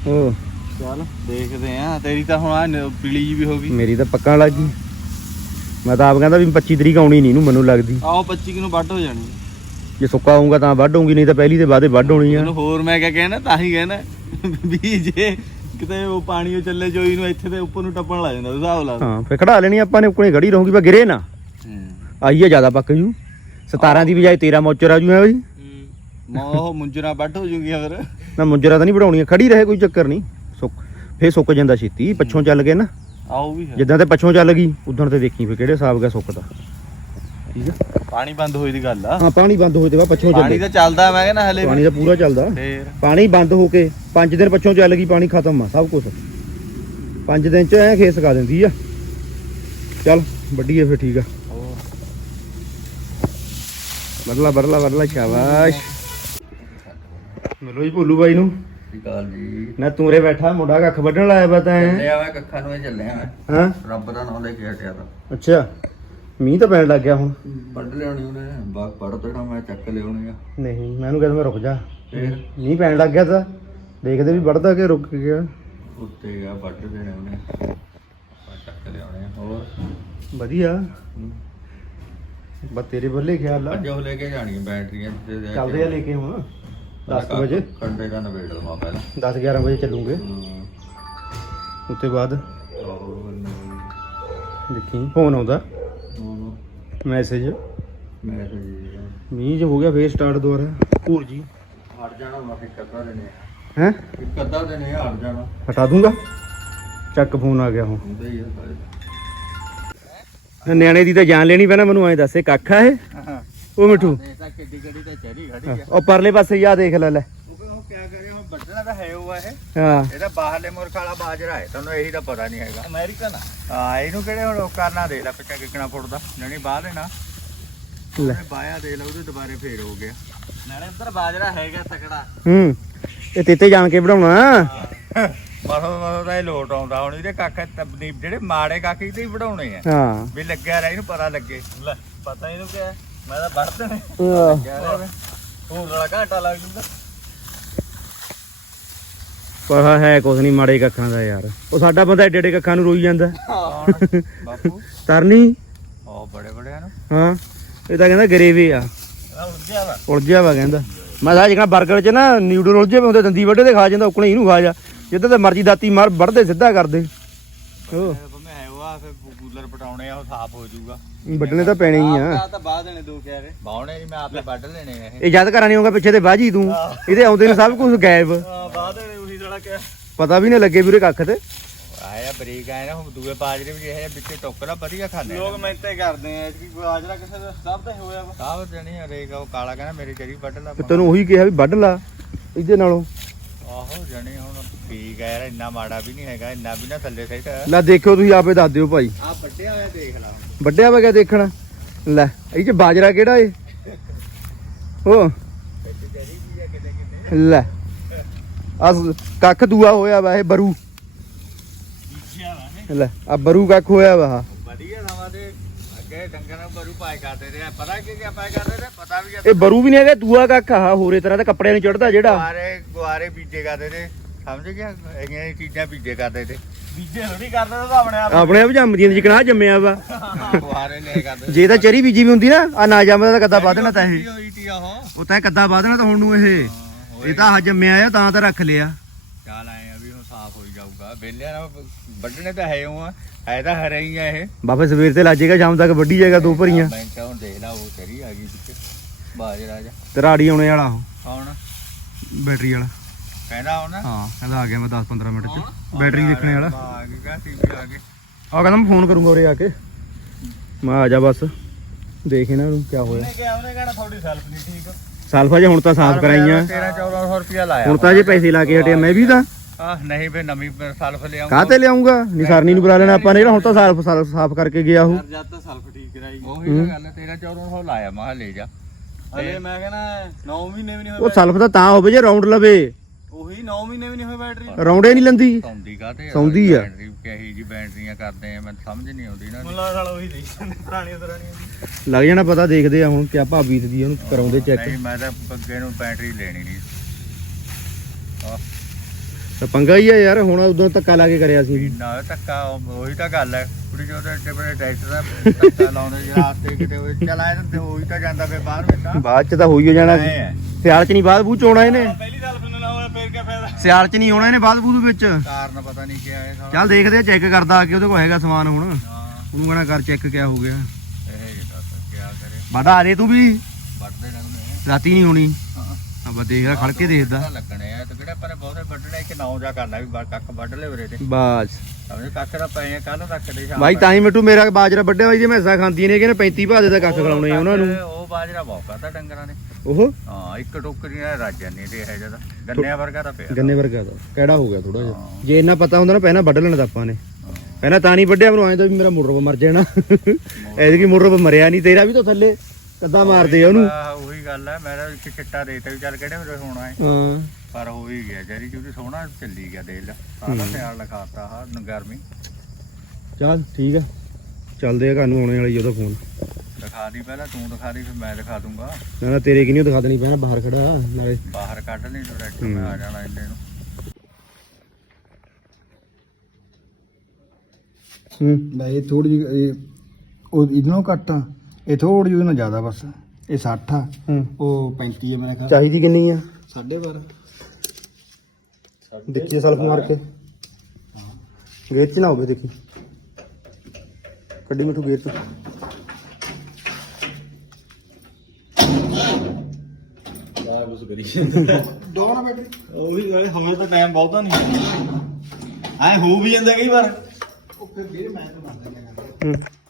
ਉਹ ਚੱਲ ਦੇਖਦੇ ਆ। ਤੇਰੀ ਤਾਂ ਹੁਣ ਆ ਪੀਲੀ ਜੀ ਵੀ ਹੋ ਗਈ। ਮੇਰੀ ਤਾਂ ਪੱਕਾ ਲੱਗ ਗਈ। ਮੈਂ ਤਾਂ ਆਪ ਕਹਿੰਦਾ ਵੀ 25 ਤਰੀਕ ਆਉਣੀ ਨਹੀਂ ਇਹਨੂੰ ਮੈਨੂੰ ਲੱਗਦੀ। ਆਓ 25 ਨੂੰ ਵੱਢ ਹੋ ਜਾਣੀ। ਜੇ ਸੁੱਕਾ ਆਉਂਗਾ ਤਾਂ ਵੱਢ ਹੋਊਗੀ ਨਹੀਂ ਤਾਂ ਪਹਿਲੀ ਦੇ ਬਾਅਦੇ ਵੱਢ ਹੋਣੀ ਆ। ਇਹਨੂੰ ਹੋਰ ਮੈਂ ਕਿਆ ਕਹਿਣਾ ਤਾਂ ਹੀ ਕਹਿਣਾ। ਵੀ ਜੇ ਕਿਤੇ ਉਹ ਪਾਣੀ ਉਹ ਚੱਲੇ ਜੋਈ ਨੂੰ ਇੱਥੇ ਤੇ ਉੱਪਰ ਨੂੰ ਟੱਪਣ ਲੱਗ ਜਾਂਦਾ ਹਿਸਾਬ ਲਾ ਹਾਂ ਫੇ ਖੜਾ ਲੈਣੀ ਆਪਾਂ ਨੇ ਕੋਲੇ ਖੜੀ ਰਹੂਗੀ ਪਰ ਗਿਰੇ ਨਾ। ਆਈ ਆ ਜ਼ਿਆਦਾ ਪੱਕ ਜੂ। 17 ਦੀ ਬਜਾਏ 13 ਮੌਚਰ ਆ ਜੂ ਹੈ ਬਈ। ਮਾ ਉਹ ਮੁੰਜਰਾ ਵੱਢ ਹੋ ਜੂਗੀ ਫਿਰ ਨਾ ਮੁੰਜਰਾ ਤਾਂ ਨਹੀਂ ਬਣਾਉਣੀ ਖੜੀ ਰਹੇ ਕੋਈ ਚੱਕਰ ਨਹੀਂ। ਸੁੱਕ ਫੇ ਸੁੱਕ ਜਾਂਦਾ ਛੇਤੀ ਪੱਛੋਂ ਚੱਲ ਗਏ ਨਾ। ਆਓ ਵੀ ਹੈ। ਜਿੱਦਾਂ ਤੇ ਪੱਛੋਂ ਚੱਲ ਗਈ ਉਦੋਂ ਤੇ ਦੇਖੀ ਫੇ ਕਿਹੜੇ ਹਿਸਾਬ ਦਾ ਸੁੱਕਦਾ। ਠੀਕ ਆ? ਪਾਣੀ ਬੰਦ ਹੋਈ ਦੀ ਗੱਲ ਆ। ਹਾਂ ਪਾਣੀ ਬੰਦ ਤੇ ਬਾਅਦ ਪੱਛੋਂ ਪਾਣੀ ਚੱਲੇ ਤਾਂ ਚੱਲਦਾ ਮੈਂ ਕਹਿੰਦਾ ਹਲੇ ਪਾਣੀ ਤਾਂ ਪੂਰਾ ਚੱਲਦਾ। ਫੇਰ। ਪਾਣੀ ਬੰਦ ਹੋ ਕੇ 5 ਦਿਨ ਪੱਛੋਂ ਚੱਲ ਗਈ ਪਾਣੀ ਖਤਮ ਆ ਸਭ ਕੁਝ 5 ਦਿਨ ਚ ਐ ਖੇਸ ਸਕਾ ਦਿੰਦੀ ਆ। ਚੱਲ ਵੱਡੀਏ ਫੇ ਠੀਕ ਆ। ਬਦਲਾ ਬਦਲਾ ਬਦਲਾ ਸ਼ਾਬਾਸ਼। ਮਿਲੋ ਜੀ ਭੋਲੂ ਬਾਈ ਨੂੰ। ਗੱਲ ਜੀ। ਨਾ ਤੂਰੇ ਬੈਠਾ ਮੁੰਡਾ ਕੱਖ ਵੱਢਣ ਲਾਇਆ ਵਾ ਤੈਂ। ਚੱਲਿਆ ਮੈਂ ਕੱਖਾਂ ਨੂੰ ਹੀ ਚੱਲਿਆ ਹਾਂ? ਰੱਬ ਦਾ ਨਾਮ ਲੈ ਕੇ ਹਟਿਆ ਤਾਂ ਅੱਛਾ ਮੀਂਹ ਤਾਂ ਪੈਣ ਲੱਗ ਗਿਆ ਹੁਣ। ਵੱਢ ਲਿਆਉਣੀ ਉਹਨੇ ਬਾਗ ਪੜ ਦੇਣਾ ਮੈਂ ਚੱਕ ਲਿਆਉਣੀ ਆ ਨਹੀਂ ਮੈਂ ਉਹਨੂੰ ਕਹਿੰਦਾ ਮੈਂ ਰੁਕ ਜਾ। ਫੇਰ? ਮੀਂਹ ਪੈਣ ਲੱਗ ਗਿਆ ਤਾਂ। ਦੇਖਦੇ ਵੀ ਵੱਢਦਾ ਕਿ ਰੁਕ ਗਿਆ। ਉੱਤੇ ਆ ਵੱਢ ਦੇਣੇ ਉਹਨੇ। ਚੱਕ ਲਿਆਉਣੇ ਆ। ਹੋਰ? ਵਧੀਆ। ਬਸ ਤੇਰੇ ਬੱਲੇ ਖਿਆਲ ਆ। ਅੱਜ ਉਹ ਲੈ ਕੇ ਜਾਣੀਆਂ ਬੈਟਰੀਆਂ ਤੇ ਲੈ ਕੇ- ਚੱਲਦੇ ਆ ਲੈ ਕੇ ਹੁਣ। 10 ਵਜੇ। ਕੰਡੇ ਦਾ ਨਵੇੜ ਲਵਾਂ ਪਹਿਲਾਂ। 10 11 ਵਜੇ ਚੱਲੂਗੇ। ਹਮ, ਉੱਤੇ ਬਾਅਦ ਹੋਰ ਦੇਖੀ ਫੋਨ ਆਉਂਦਾ। ਮੈਸੇਜ। ਮੈਂ ਤਾਂ ਜੀ ਮੀਂਹ ਹੋ ਗਿਆ ਫੇਰ ਸਟਾਰਟ ਦੁਬਾਰਾ। ਭੂਰ ਜੀ। ਹਟ ਜਾਣਾ ਮੈਂ ਫਿਰ ਕੱਦਾ ਦੇਣੇ ਹੈ ਇੱਕ ਅੱਧਾ ਦਿਨ ਹਟ ਜਾਣਾ। ਹਟਾ ਦੂੰਗਾ। ਚੱਕ ਫੋਨ ਆ ਗਿਆ ਹੁਣ। ਹੁੰਦਾ ਹੀ ਆ ਸਾਰੇ। ਨਿਆਣੇ ਦੀ ਤਾਂ ਜਾਨ ਲੈਣੀ ਪੈਣਾ ਮੈਨੂੰ ਐਂ ਦੱਸੇ ਕਾਖਾ ਇਹ? ਉਹ ਮਿੱਠੂ। ਇਹ ਤਾਂ ਕਿੱਡੀ ਕਿੱਡੀ ਤੇ ਚੜੀ ਖੜੀ ਆ। ਉਹ ਪਰਲੇ ਪਾਸੇ ਯਾ ਦੇਖ ਲੈ ਲੈ। ਉਹ ਉਹ ਕਿਆ ਕਰੇ ਹੁਣ ਵੱਢਣਾ ਤਾਂ ਹੈ ਉਹ ਇਹ। ਹਾਂ। ਇਹਦਾ ਬਾਹਰਲੇ ਮੁਲਕ ਵਾਲਾ ਬਾਜਰਾ ਹੈ ਤੁਹਾਨੂੰ ਇਹੀ ਤਾਂ ਪਤਾ ਨਹੀਂ ਹੈਗਾ। ਅਮਰੀਕਨ ਆ? ਹਾਂ ਇਹਨੂੰ ਕਿਹੜੇ ਹੁਣ ਕਰਨਾ ਦੇ ਲੈ ਪਿੱਛਾ ਕਿਕਣਾ ਫੁੱਟਦਾ ਨਹੀਂ ਬਾਹ ਦੇਣਾ। ਲੈ। ਬਾਇਆ ਦੇ ਲਾ ਉਹਦੇ ਦੁਬਾਰੇ ਫੇਰ ਹੋ ਗਿਆ। ਨਾਲੇ ਅੰਦਰ ਬਾਜਰਾ ਹੈਗਾ ਤਕੜਾ। ਹੂੰ ਇਹ ਤੇਤੇ ਜਾਣ ਕੇ ਬਣਾਉਣਾ। ਮਸੋ ਮਸੋ ਤਾਂ ਇਹ ਲੋਟ ਆਉਂਦਾ ਹੁਣ ਇਹਦੇ ਕੱਖ ਤਬਦੀਬ ਜਿਹੜੇ ਮਾੜੇ ਹੀ ਵਢਾਉਣੇ ਆ। ਹਾਂ। ਵੀ ਲੱਗਿਆ ਰਿਹਾ ਇਹਨੂੰ ਪਤਾ ਲੱਗੇ। ਲੈ ਪਤਾ ਇਹਨੂੰ ਕਿਆ ਹੈ? ਮੈਂ ਤਾਂ ਵੱਢ ਦੇਣੇ। ਆਹ, ਲੱਗਿਆ ਰਿਹਾ ਵੇ। ਹੋਰ ਵਾਲਾ ਘਾਟਾ ਲੱਗ ਜੂਗਾ ਪਰ ਹੈ ਕੁਛ ਨਹੀਂ ਮਾੜੇ ਕੱਖਾਂ ਦਾ ਯਾਰ। ਉਹ ਸਾਡਾ ਬੰਦਾ ਏਡੇ ਏਡੇ ਕੱਖਾਂ ਨੂੰ ਰੋਈ ਜਾਂਦਾ? ਬਾਪੂ। ਤਰਨੀ? ਉਹ ਬੜੇ ਬੜਿਆਂ ਨੂੰ। ਹਾਂ ਇਹ ਤਾਂ ਕਹਿੰਦਾ ਗਰੇਵੇ ਆ। ਉਲਝਿਆ ਵਾ। ਉਲਝਿਆ ਵਾ ਕਹਿੰਦਾ। ਮੈਂ ਤਾਂ ਜਿਹੜਾ 버ਗਰ 'ਚ ਨਾ ਨਿਊਡਲ ਉਲਝੇ ਹੁੰਦੇ ਦੰਦੀ ਵੱਡੇ ਤੇ ਖਾ ਜਾਂਦਾ ਉਕਣੇ ਇਹਨੂੰ ਖਾ ਜਾ। ਜਿੱਦਾਂ ਤੇ ਮਰਜ਼ੀ ਦਾਤੀ ਮਾਰ ਵੜਦੇ ਸਿੱਧਾ ਕਰਦੇ। ਉਹ ਮੈਂ ਉਹ ਆ ਫਿਰ ਕੂਲਰ ਪਟਾਉਣੇ ਆ ਉਹ ਸਾਫ਼ ਹੋ ਜਾਊਗਾ। ਵੱਢਣੇ ਤਾਂ ਪੈਣੇ ਹੀ ਆ। ਤਾਂ ਬਾਅਦ ਨੇ ਦੋ ਕਿਆਰੇ ਬਾਉਣੇ ਨਹੀਂ ਮੈਂ ਆਪੇ ਵੱਢ ਲੈਣੇ ਆ ਇਹ। ਇਹ ਜਦ ਘਰਾਂ ਨਹੀਂ ਪਿੱਛੇ ਤੇ ਬਾਜੀ ਤੂੰ। ਇਹਦੇ ਆਉਂਦੇ ਨੇ ਸਭ ਕੁਝ ਗਾਇਬ। ਹਾਂ ਬਾਅਦ ਨੇ ਉਹੀ ਸਾਲਾ ਕਿਆ ਪਤਾ ਵੀ ਨਾ ਲੱਗੇ ਵੀਰੇ ਕੱਖ ਤੇ। ਆਇਆ ਬਰੀਕ ਆਏ ਨਾ ਹੁਣ ਦੂਏ ਬਾਜਰੇ ਵੀ ਇਹ ਵਿੱਚੇ ਟੋਕਰਾ ਵਧੀਆ ਖਾਂਦੇ ਲੋਕ ਮਿਹਨਤੇ ਕਰਦੇ ਆ ਕਿ ਬਾਜਰਾ ਕਿਸੇ ਦਾ ਸਭ ਦਾ ਹੋਇਆ ਵਾ। ਸਾਹ ਜਣੀ ਰੇਗਾ ਉਹ ਕਾਲਾ ਕਹਿੰਦਾ ਮੇਰੀ ਚਰੀ ਵੱਢ ਲਾ। ਤੈਨੂੰ ਉਹੀ ਕਿਹਾ ਵੀ ਵੱਢ ਲਾ ਇਹਦੇ ਨਾਲੋਂ। ਆਹੋ ਜਣੀ ਹੁਣ ਠੀਕ ਹੈ ਯਾਰ ਇੰਨਾ ਮਾੜਾ ਵੀ ਨਹੀਂ ਹੈਗਾ ਇੰਨਾ ਵੀ ਨਾ ਥੱਲੇ ਸੈਟ ਲੈ ਦੇਖਿਓ ਤੁਸੀਂ ਆਪੇ ਦੱਸ ਦਿਓ ਭਾਈ। ਆ ਵੱਡਿਆ ਹੋਇਆ ਦੇਖ ਲਾ ਵੱਡਿਆ ਕਿਆ ਦੇਖਣਾ? ਲੈ ਇਹ ਚ ਬਾਜਰਾ ਕਿਹੜਾ ਏ? ਉਹ ਲੈ। ਅਸ ਕੱਖ ਦੂਆ ਹੋਇਆ ਵਾ ਇਹ ਬਰੂ। ਲੈ ਆ ਬਰੂ ਕੱਖ ਹੋਇਆ ਵਾ ਅੱਗੇ ਡੰਗਰ ਨੂੰ ਬਰੂ ਪਾਏ ਕਰਦੇ ਤੇ ਪਤਾ ਕੀ ਕੀ ਪਾਏ ਕਰਦੇ ਤੇ ਪਤਾ ਵੀ ਇਹ ਬਰੂ ਵੀ ਨਹੀਂ ਹੈਗਾ ਦੂਆ ਕੱਖ ਆ ਹੋਰੇ ਤਰ੍ਹਾਂ ਦਾ ਕੱਪੜਿਆਂ ਨੂੰ ਚੜਦਾ ਜਿਹੜਾ। ਗੁਆਰੇ ਗੁਆਰੇ ਬੀਜੇ ਕਰਦੇ ਤੇ ਸਮਝ ਗਿਆ? ਇਹ ਚੀਜ਼ਾਂ ਬੀਜੇ ਕਰਦੇ ਤੇ ਬੀਜੇ ਥੋੜੀ ਕਰਦੇ ਤਾਂ ਆਪਣੇ ਆਪ ਆਪਣੇ ਆਪ ਜੰਮਦੀਆਂ ਨੇ ਜਿਕਣਾ ਜੰਮਿਆ ਵਾ। ਗੁਆਰੇ ਲੈ ਕਰਦੇ ਜੇ ਤਾਂ ਚਰੀ ਬੀਜੀ ਵੀ ਹੁੰਦੀ ਨਾ ਆ ਨਾ ਜੰਮਦਾ ਤਾਂ ਕੱਦਾ ਵੱਧ ਦੇਣਾ ਤਾਂ ਇਹ। ਹੋਈ ਟੀ ਉਹ ਉਹ ਤਾਂ ਕੱਦਾ ਵੱਧ ਦੇਣਾ ਤਾਂ ਹੁਣ ਨੂੰ ਇਹ। ਇਹ ਤਾਂ ਆ ਜੰਮਿਆ ਆ ਤਾਂ ਤਾਂ ਰੱਖ ਲਿਆ। ਚਾਲ ਆਏ ਆ ਵੀ ਹੁਣ ਸਾਫ਼ ਹੋਈ ਜਾਊਗਾ। ਬੇਲਿਆਂ ਨਾਲ ਵੱਢਣੇ ਤਾਂ ਹੈ ਉਹ ਹੈ ਤਾਂ ਹਰੇ ਹੀ ਆ ਇਹ। ਬਾਬਾ ਸਵੇਰ ਤੇ ਲੱਜੇਗਾ ਸ਼ਾਮ ਤੱਕ ਵੱਢੀ ਜਾਏਗਾ ਦੋ ਭਰੀਆਂ। ਬੈਂਚਾ ਹੁਣ ਦੇਖ ਲਾ ਉਹ ਚਰੀ ਆ ਗਈ ਵਿੱਚ ਬਾਜਰਾ ਜਾ ਤੇ ਰਾੜੀ ਆਉਣੇ ਵਾਲਾ ਕੌਣ? ਬੈਟਰੀ ਵਾਲਾ। ਕਹਿੰਦਾ ਹੁਣ? ਹਾਂ ਕਹਿੰਦਾ ਆ ਗਿਆ ਮੈਂ 10 15 ਮਿੰਟ ਚ। ਬੈਟਰੀ ਦੇਖਣੇ ਵਾਲਾ। ਆ ਕਾ ਟੀਵੀ ਆ ਗਏ। ਆ ਕਹਿੰਦਾ ਮੈਂ ਫੋਨ ਕਰੂੰਗਾ ਉਰੇ ਆ ਕੇ। ਮੈਂ ਆ ਜਾ ਬਸ। ਦੇਖ ਇਹਨਾਂ ਨੂੰ ਕੀ ਹੋਇਆ। ਉਹਨੇ ਕਿਹਾ ਉਹਨੇ ਕਹਿਣਾ ਤੁਹਾਡੀ ਸੈਲਫ ਨਹੀਂ ਠੀਕ। ਸਾਲਫਾ ਜੇ ਹੁਣ ਤਾਂ ਸਾਫ਼ ਕਰਾਈਆਂ। 13 1400 ਰੁਪਿਆ ਲਾਇਆ। ਹੁਣ ਤਾਂ ਜੇ ਪੈਸੇ ਲਾ ਕੇ ਹਟਿਆ ਮੈਂ ਵੀ ਤਾਂ ਆ ਨਹੀਂ ਫੇ ਨਵੀਂ ਸਲਫ ਲਿਆਉਂਗਾ ਕਾਹ ਤੇ ਲਿਆਉਂਗਾ ਨਿਸਾਰਨੀ ਨੂੰ ਬੁਲਾ ਲੈਣਾ ਆਪਾਂ ਨੇ ਜਿਹੜਾ ਹੁਣ ਤਾਂ ਸਾਲਫ ਸਾਲਫ ਸਾਫ਼ ਕਰਕੇ ਗਿਆ ਉਹ। ਜਦ ਤਾਂ ਸੈਲਫ ਠੀਕ ਕਰਾਈ। ਉਹੀ ਤਾਂ ਗੱਲ ਹੈ 13 1400 ਲਾਇਆ ਮੈਂ ਕਿਹਾ ਲੈ ਜਾ। ਹਲੇ ਮੈਂ ਕਹਿੰਦਾ 9 ਮਹੀਨੇ ਵੀ ਨਹੀਂ ਉਹ ਹੋਏ ਸਲਫ ਤਾਂ ਤਾਂ ਹੋਵੇ ਜੇ ਰਾਉਂਡ ਲਵੇ। ਉਹੀ 9 ਮਹੀਨੇ ਵੀ ਨਹੀਂ ਹੋਏ ਬੈਟਰੀ ਰਾਉਂਡੇ ਨਹੀਂ ਲੰਦੀ। ਸੌਂਦੀ ਕਾ ਤੇ ਸੌਂਦੀ ਆ। ਬੈਟਰੀ ਕਹੀ ਜੀ ਬੈਟਰੀਆਂ ਕਰਦੇ ਆ ਮੈਨੂੰ ਸਮਝ ਨਹੀਂ ਆਉਂਦੀ ਨਾ ਮੁੱਲਾ ਉਹੀ ਦੇਈ ਲੱਗ ਜਾਣਾ ਪਤਾ ਦੇਖਦੇ ਆ ਹੁਣ ਕਿਆ ਭਾਅ ਬੀਤਦੀ ਉਹਨੂੰ ਕਰਾਉਂਦੇ ਚੈੱਕ ਨਹੀਂ ਮੈਂ ਤਾਂ ਅੱਗੇ ਨੂੰ ਬੈਟਰੀ ਲੈਣੀ ਨਹੀਂ। ਤਾਂ ਪੰਗਾ ਹੀ ਆ ਯਾਰ ਹੁਣ ਉਦੋਂ ਧੱਕਾ ਲਾ ਕੇ ਕਰਿਆ ਸੀ। ਨਾ ਧੱਕਾ ਉਹ- ਤਾਂ ਗੱਲ ਹੈ। ਕੁੜੀ ਜੋ ਤਾਂ ਬੜੇ ਟਰੈਕਟਰ ਦਾ ਧੱਕਾ ਲਾਉਂਦੇ ਜਿਹੜਾ ਰਾਸਤੇ ਕਿਤੇ ਉਹ ਚਲਾਏ ਤਾਂ ਉਹੀ ਤਾਂ ਜਾਂਦਾ ਫੇ ਬਾਹਰ ਵਿੱਚ ਤਾਂ। ਬਾਅਦ ਚ ਤਾਂ ਹੋਈ ਹੋ ਜਾਣਾ। ਸਿਆਲ ਚ ਨਹੀਂ ਬਾਅਦ ਬੂ ਚ ਆਉਣਾ ਇਹਨੇ। ਪਹਿਲੀ ਸਾਲ ਫਿਰ ਨਾ ਹੋਇਆ ਫੇਰ ਕੀ ਫਾਇਦਾ। ਸਿਆਲ ਚ ਨਹੀਂ ਆਉਣਾ ਇਹਨੇ ਬਾਅਦ ਬੂ ਦੇ ਵਿੱਚ। ਕਾਰਨ ਪਤਾ ਨਹੀਂ ਕੀ ਆਇਆ ਸਾਲਾ ਚੱਲ ਦੇਖਦੇ ਆ ਚੈੱਕ ਕਰਦਾ ਆ ਕੇ ਉਹਦੇ ਕੋਲ ਹੈਗਾ ਸਮਾਨ ਹੁਣ। ਉਹਨੂੰ ਕਹਣਾ ਕਰ ਚੈੱਕ ਕਿਆ ਹੋ ਗਿਆ। ਇਹ ਦੱਸ ਕੀ ਕਰੇ। ਵਾਦਾ ਆ ਦੇ ਤੂੰ ਵੀ। ਵੱਢਦੇ ਰਹਿੰਦੇ ਰਾਤੀ ਨਹੀਂ ਹੋਣੀ। ਬਾ ਦੇਖ ਲੈ ਖੜ ਕੇ ਦੇਖਦਾ। ਲੱਗਣੇ ਆ ਤੇ ਕਿਹੜਾ ਨੇ ਬਹੁਤੇ ਵੱਢਣੇ ਇੱਕ ਨੌ ਜਾ ਕਰਨਾ ਵੀ ਬਾ- ਕੱਖ ਵੱਢ ਲੈ ਵੀਰੇ ਤੇ। ਬਸ। ਸਮਝ ਕੱਖ ਦਾ ਪਏ ਕੱਲ ਤੱਕ ਦੇ ਸ਼ਾਮ ਭਾਈ ਤੱਕ। ਤਾਂ ਹੀ ਮਿੱਟੂ ਮੇਰਾ ਬਾਜਰਾ ਵੱਡਿਆ ਹੋਈ ਜੇ ਮੈਸਾਂ ਖਾਂਦੀਆਂ ਨੇ ਕਿ 35 ਭਾਦੇ ਦਾ ਕੱਖ ਖਲਾਉਣੇ ਆ ਉਹਨਾਂ ਨੂੰ। ਉਹ ਬਾਜਰਾ ਬਹੁਤ ਕਰਦਾ ਡੰਗਰਾਂ ਨੇ। ਉਹ ਹਾਂ ਇੱਕ ਟੋਕਰੀ ਨਾਲ ਰਾਜਾ ਨਹੀਂ ਤੇ। ਜਦਾ ਗੰਨਿਆਂ ਵਰਗਾ ਤਾਂ ਪਿਆ। ਗੰਨੇ ਵਰਗਾ ਦਾ ਕਿਹੜਾ ਹੋ ਗਿਆ ਥੋੜਾ ਜਿਹਾ। ਹਾਂ। ਜੇ ਇੰਨਾ ਪਤਾ ਹੁੰਦਾ ਨਾ ਪਹਿਲਾਂ ਵੱਢ ਲੈਣਾ ਤਾਂ ਆਪਾਂ ਨੇ। ਪਹਿਲਾਂ ਤਾਂ ਨਹੀਂ ਵੱਢਿਆ ਮੈਨੂੰ ਐਂ ਤਾਂ ਵੀ ਮੇਰਾ ਮੋਟਰ ਮਰ ਜਾਣਾ। ਐਤਕੀ ਮੋਟਰ ਮਰਿਆ ਨਹੀਂ ਤੇਰਾ ਵੀ ਤਾਂ ਥੱਲੇ। ਕੱਦਾ ਮਾਰਦੇ ਆ ਉਹਨੂੰ? ਆਹ, ਉਹੀ ਗੱਲ ਹੈ ਮੇਰਾ ਇੱਕ ਚਿੱਟਾ ਦੇਤਾ ਵੀ ਚੱਲ ਕਿਹੜੇ ਵੇਲੇ ਹੋਣਾ ਹੈ ਹਾਂ। ਪਰ ਹੋ ਹੀ ਗਿਆ ਜਰੀ ਚੂਦੀ ਸੋਹਣਾ ਚੱਲੀ ਗਿਆ ਦੇਖ ਲੈ। ਸਾਰਾ ਸਿਆਲ ਲਖਾਤਾ ਹਾ ਗਰਮੀ। ਚੱਲ ਠੀਕ ਆ। ਚੱਲਦੇ ਆ ਘਰ ਨੂੰ ਆਉਣੇ ਵਾਲੀ ਉਹਦਾ ਫੋਨ। ਦਿਖਾ ਦੀ ਪਹਿਲਾਂ ਤੂੰ ਦਿਖਾ ਦੀ ਫਿਰ ਮੈਂ ਦਿਖਾ ਦੂੰਗਾ। ਨਾ ਨਾ ਤੇਰੇ ਕਿ ਨਹੀਂ ਦਿਖਾ ਦੇਣੀ ਪੈਣਾ ਬਾਹਰ ਖੜਾ ਨਾਲੇ। ਬਾਹਰ ਕੱਢ ਲਈ ਡਾਇਰੈਕਟ ਮੈਂ ਆ ਜਾਣਾ ਇੰਨੇ ਨੂੰ। ਹੂੰ। ਲੈ ਇਹ ਥੋੜੀ ਜਿਹੀ ਇਹ ਉਹ ਇਹਨੋਂ ਘੱਟ ਆ। ਇਹ ਥੋੜੀ ਜਿਹੀ ਨਾਲ ਜ਼ਿਆਦਾ ਬਸ ਇਹ 60 ਆ। ਹੂੰ। ਉਹ 35 ਹੈ ਮੇਰਾ ਖਿਆਲ। ਚਾਹੀਦੀ ਕਿੰਨੀ ਆ? 12.5 ਦੇਖੀ ਸਲਫ ਮਾਰ ਕੇ। ਗੇਟ ਚ ਨਾ ਹੋਵੇ ਦੇਖੀ। ਕੱਢੀ ਮਿੱਠੂ ਗੇਟ ਚ। ਦੋ ਨਾ ਬੈਟਰੀ। ਉਹੀ ਗੱਲ ਹੋਵੇ ਤਾਂ ਟਾਈਮ ਬਹੁਤਾ ਨਹੀਂ। ਐ ਹੋ ਵੀ ਜਾਂਦਾ ਕਈ ਵਾਰ। ਉਹ ਫਿਰ ਵੀਰ ਮੈਂ ਤਾਂ ਮੰਨਦਾ ਨਹੀਂ ਹੂੰ।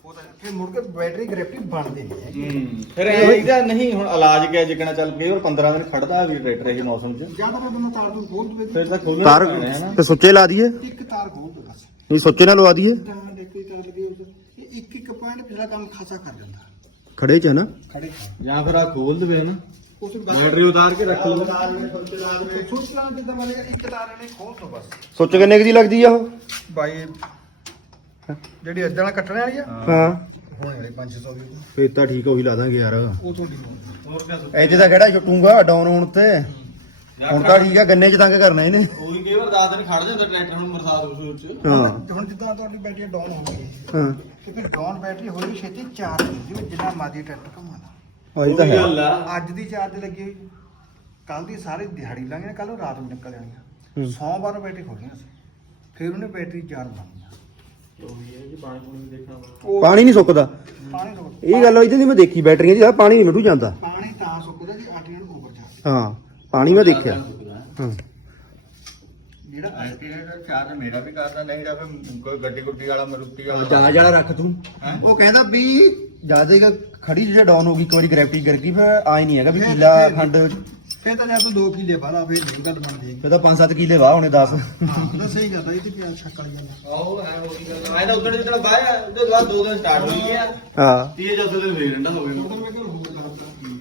ਫਿਰ ਮੁੜ ਕੇ ਬੈਟਰੀ ਗ੍ਰਿਪ ਬਣਦੀ ਨਹੀਂ ਹੈ ਫਿਰ ਇਹ ਇਹਦਾ ਨਹੀਂ ਹੁਣ ਇਲਾਜ ਕਿਆ ਜਿਕਣਾ ਚੱਲ ਕਈ ਵਾਰ 15 ਦਿਨ ਖੜਦਾ ਵੀ ਟਰੈਕਟਰ ਇਹ ਮੌਸਮ 'ਚ। ਜ਼ਿਆਦਾ ਤਾਂ ਬੰਦਾ ਤਾਰ ਨੂੰ ਖੋਲ ਦਵੇ। ਫਿਰ ਤਾਂ ਖੋਲ੍ਹਣਾ ਤਾਰ ਪੈਣਾ ਹੈ ਨਾ। ਤੇ ਸੁੱਚੇ ਲਾ ਦਈਏ? ਇੱਕ ਤਾਰ ਖੋਲ ਦੋ ਬਸ। ਨਹੀਂ ਸੁੱਚੇ ਨਾਲ ਲਵਾ ਦਈਏ? ਤਾਂ ਦੇਖੀ ਤਾਰ ਲੱਗੀ ਉਸ ਇਹ ਇੱਕ ਇੱਕ ਪੁਆਇੰਟ ਪਿਛਲਾ ਕੰਮ ਖਾਸਾ ਕਰ ਦਿੰਦਾ ਖੜੇ ਚ ਹੈ ਨਾ? ਖੜੇ ਜਾਂ ਫਿਰ ਆ ਖੋਲ ਦੇਵੇ ਨਾ। ਉਸ ਨੂੰ ਬਸ ਬੈਟਰੀ ਉਤਾਰ ਕੇ ਰੱਖ ਲਓ। ਤਾਰ ਨੇ ਸੁੱਚ ਲਾ ਦੇ ਸੁੱਚ ਲਾ ਜਿੱਦਾਂ ਮਾਰੇ ਇੱਕ ਤਾਰ ਨੇ ਖੋਲ ਦੋ ਬਸ। ਸੁੱਚ ਕਿੰਨੇ ਕੁ ਦੀ ਲੱਗਦੀ ਆ ਉਹ? ਬਾਈ ਜਿਹੜੀ ਇਦਾਂ ਨਾਲ ਕੱਟਣ ਵਾਲੀ ਆ? ਹਾਂ। ਹੋਣੇ ਵਾਲੀ 500 ਦੀ। ਫੇਰ ਤਾਂ ਠੀਕ ਆ, ਉਹੀ ਲਾ ਦਾਂਗੇ ਯਾਰ। ਉਹ ਤੁਹਾਡੀ ਹੋਰ ਕਿਆ ਐਤੇ ਤਾਂ ਕਿਹੜਾ ਛੁੱਟੂਗਾ ਡਾਊਨ ਹੋਣ ਤੇ। ਹੁਣ ਤਾਂ ਠੀਕ ਆ ਗੰਨੇ ਚ ਤੰਗ ਕਰਨਾ ਇਹਨੇ। ਉਹੀ ਕਈ ਵਾਰ 10 ਦਿਨ ਖੜ ਜਾਂਦਾ ਟਰੈਕਟਰ ਹੁਣ ਬਰਸਾਤ ਉਸ ਵਿੱਚ। ਹਾਂ। ਹੁਣ ਜਿੱਦਾਂ ਤੁਹਾਡੀ ਬੈਟਰੀ ਡਾਊਨ ਹੋ ਗਈ। ਹਾਂ। ਕਿ ਫਿਰ ਡਾਊਨ ਬੈਟਰੀ ਹੋਈ ਛੇਤੀ ਚਾਰਜ ਜਿਵੇਂ ਜਿੰਨਾ ਮਾਦੀ ਟਰੈਕਟਰ ਘੁਮਾਣਾ ਉਹੀ ਤਾਂ ਹੈ। ਅੱਜ ਦੀ ਚਾਰਜ ਲੱਗੀ ਹੋਈ। ਕੱਲ ਦੀ ਸਾਰੀ ਦਿਹਾੜੀ ਲੰਘ ਜਾਣੀ ਕੱਲ ਨੂੰ ਰਾਤ ਨੂੰ ਨਿਕਲ ਜਾਣੀ ਹੂੰ। 100 ਵਾਰ ਬੈਟਰੀ ਖੋਲਣੀ ਸੀ। ਫਿਰ ਉਹਨੇ ਬੈਟਰੀ ਚਾਰਜ ਬਣਨੀ ਪਾਣੀ ਨਹੀਂ ਸੁੱਕਦਾ। ਪਾਣੀ ਇਹ ਗੱਲ ਹੋਈ ਤੇ ਮੈਂ ਦੇਖੀ ਬੈਟਰੀਆਂ ਦੀ ਪਾਣੀ ਨਹੀਂ ਮਿਟੂ ਜਾਂਦਾ। ਪਾਣੀ ਤਾਂ ਸੁੱਕਦਾ ਜੀ ਆਰਟੀਨੇਟਰ ਉੱਪਰ ਜਾ ਹਾਂ ਪਾਣੀ ਮੈਂ ਦੇਖਿਆ। ਹਾਂ। ਜਿਹੜਾ ਅਲਟਰਨੇਟਰ ਚਾਰਜ ਮੇਰਾ ਵੀ ਕਰਦਾ ਨਹੀਂ ਤਾਂ ਫਿਰ ਕੋਈ ਗੱਡੀ ਗੁੱਡੀ ਵਾਲਾ ਮਰੂਤੀ ਵਾਲਾ। ਜ਼ਿਆਦਾ ਜ਼ਿਆਦਾ ਰੱਖ ਤੂੰ। ਉਹ ਕਹਿੰਦਾ ਵੀ ਜ਼ਿਆਦਾ ਖੜੀ ਜਿਹੜਾ ਡਾਊਨ ਹੋ ਗਈ ਇੱਕ ਵਾਰੀ ਗ੍ਰੈਵਿਟੀ ਕਰ ਗਈ ਫਿਰ ਆਈ ਨਹੀਂ ਹੈਗਾ ਵੀ ਕਿਲਾ ਖੰਡ ਫੇਰ ਤਾਂ ਜੇ ਆਪਾਂ 2 ਕਿਲੇ ਬਾਲਾ ਫੇਰ ਨਹੀਂ ਗੱਲ ਬਣਦੀ। ਫਿਰ ਤਾਂ 5-7 ਕਿਲੇ ਵਾਹ ਹੋਣੇ 10 ਹਾਂ ਉਹਦਾ ਸਹੀ ਗੱਲ ਹੈ ਇਹ ਤੇ ਪਿਆਜ਼ ਛੱਕ ਵਾਲੀ ਗੱਲ ਹੈ ਆਹੋ ਹੈ ਹੋ ਗਈ ਗੱਲ। ਆਇਆ ਤਾਂ ਉਦੋਂ ਜਿਹੜਾ ਬਾਇਆ ਉਹਦੇ ਬਾਅਦ ਦੋ ਦਿਨ ਸਟਾਰਟ ਹੋਈ ਗਿਆ ਹਾਂ। ਤੀਏ ਚੌਥੇ ਦਿਨ ਫੇਰ ਠੰਡਾ ਹੋ ਗਿਆ। ਮੈਂ ਕਿਹਾ ਹੋਰ ਗੱਲ ਕਰਾਂ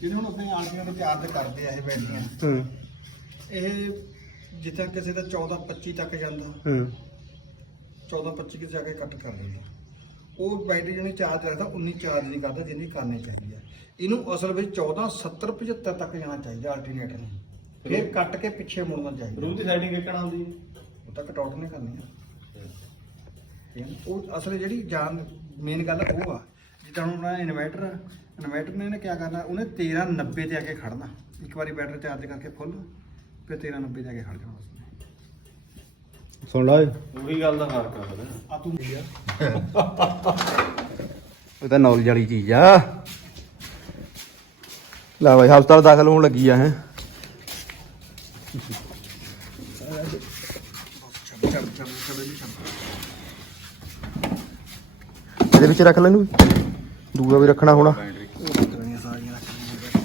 ਜਿਹੜੇ ਹੁਣ ਆਪਣੇ ਆਰਟੀਨੇਟਰ ਚਾਰਜ ਕਰਦੇ ਆ ਇਹ ਬੈਟਰੀਆਂ ਹੂੰ। ਇਹ ਜਿੱਥੇ ਕਿਸੇ ਦਾ 14 25 ਤੱਕ ਜਾਂਦਾ ਹੂੰ। 14 25 ਕਿ ਜਾ ਕੇ ਕੱਟ ਕਰ ਦਿੰਦਾ। ਉਹ ਬੈਟਰੀ ਜਿਹੜੀ ਚਾਰਜ ਰੱਖਦਾ 19 ਚਾਰਜ ਨਹੀਂ ਕਰਦਾ ਜਿੰਨੀ ਕਰਨੀ ਚਾਹੀਦੀ ਹੈ ਇਹਨੂੰ ਅਸਲ ਵਿੱਚ 14 70 75 ਤੱਕ ਜਾਣਾ ਚਾਹੀਦਾ ਅਲਟਰਨੇਟਰ ਨੂੰ। ਫਿਰ ਕੱਟ ਕੇ ਪਿੱਛੇ ਮੁੜਨਾ ਚਾਹੀਦਾ। ਰੂਮ ਦੀ ਸੈਟਿੰਗ ਕਿੱਕਣਾ ਹੁੰਦੀ ਹੈ? ਉਹ ਤਾਂ ਕਟ ਆਊਟ ਨਹੀਂ ਕਰਨੀ ਆ। ਠੀਕ ਹੈ ਨਾ? ਉਹ ਅਸਲ ਜਿਹੜੀ ਜਾਨ ਮੇਨ ਗੱਲ ਉਹ ਆ। ਜਿੱਦਾਂ ਹੁਣ ਆਪਣਾ ਇਨਵਰਟਰ ਆ ਇਨਵਰਟਰ ਨੇ ਇਹਨੇ ਕੀ ਕਰਨਾ ਉਹਨੇ 1390 ਤੇ ਆ ਕੇ ਖੜਨਾ ਇੱਕ ਵਾਰੀ ਬੈਟਰੀ ਚਾਰਜ ਕਰਕੇ ਫੁੱਲ ਫਿਰ 1390 ਤੇ ਆ ਕੇ ਖੜ ਜਾਣਾ ਉਸਨੇ। ਸੁਣ ਲਾ ਓਏ। ਉਹੀ ਗੱਲ ਦਾ ਫ਼ਰਕ ਆ ਫਿਰ। ਆ ਤੂੰ ਇਹ ਤਾਂ ਨੌਲੇਜ ਵਾਲੀ ਚੀਜ਼ ਆ। ਲੈ ਬਾਈ ਹਸਪਤਾਲ ਦਾਖਲ ਹੋਣ ਲੱਗੀ ਆ ਹੈ। ਇਹਦੇ ਵਿੱਚ ਰੱਖ ਲੈਨੂੰ ਦੂਆ ਵੀ ਰੱਖਣਾ ਹੋਣਾ।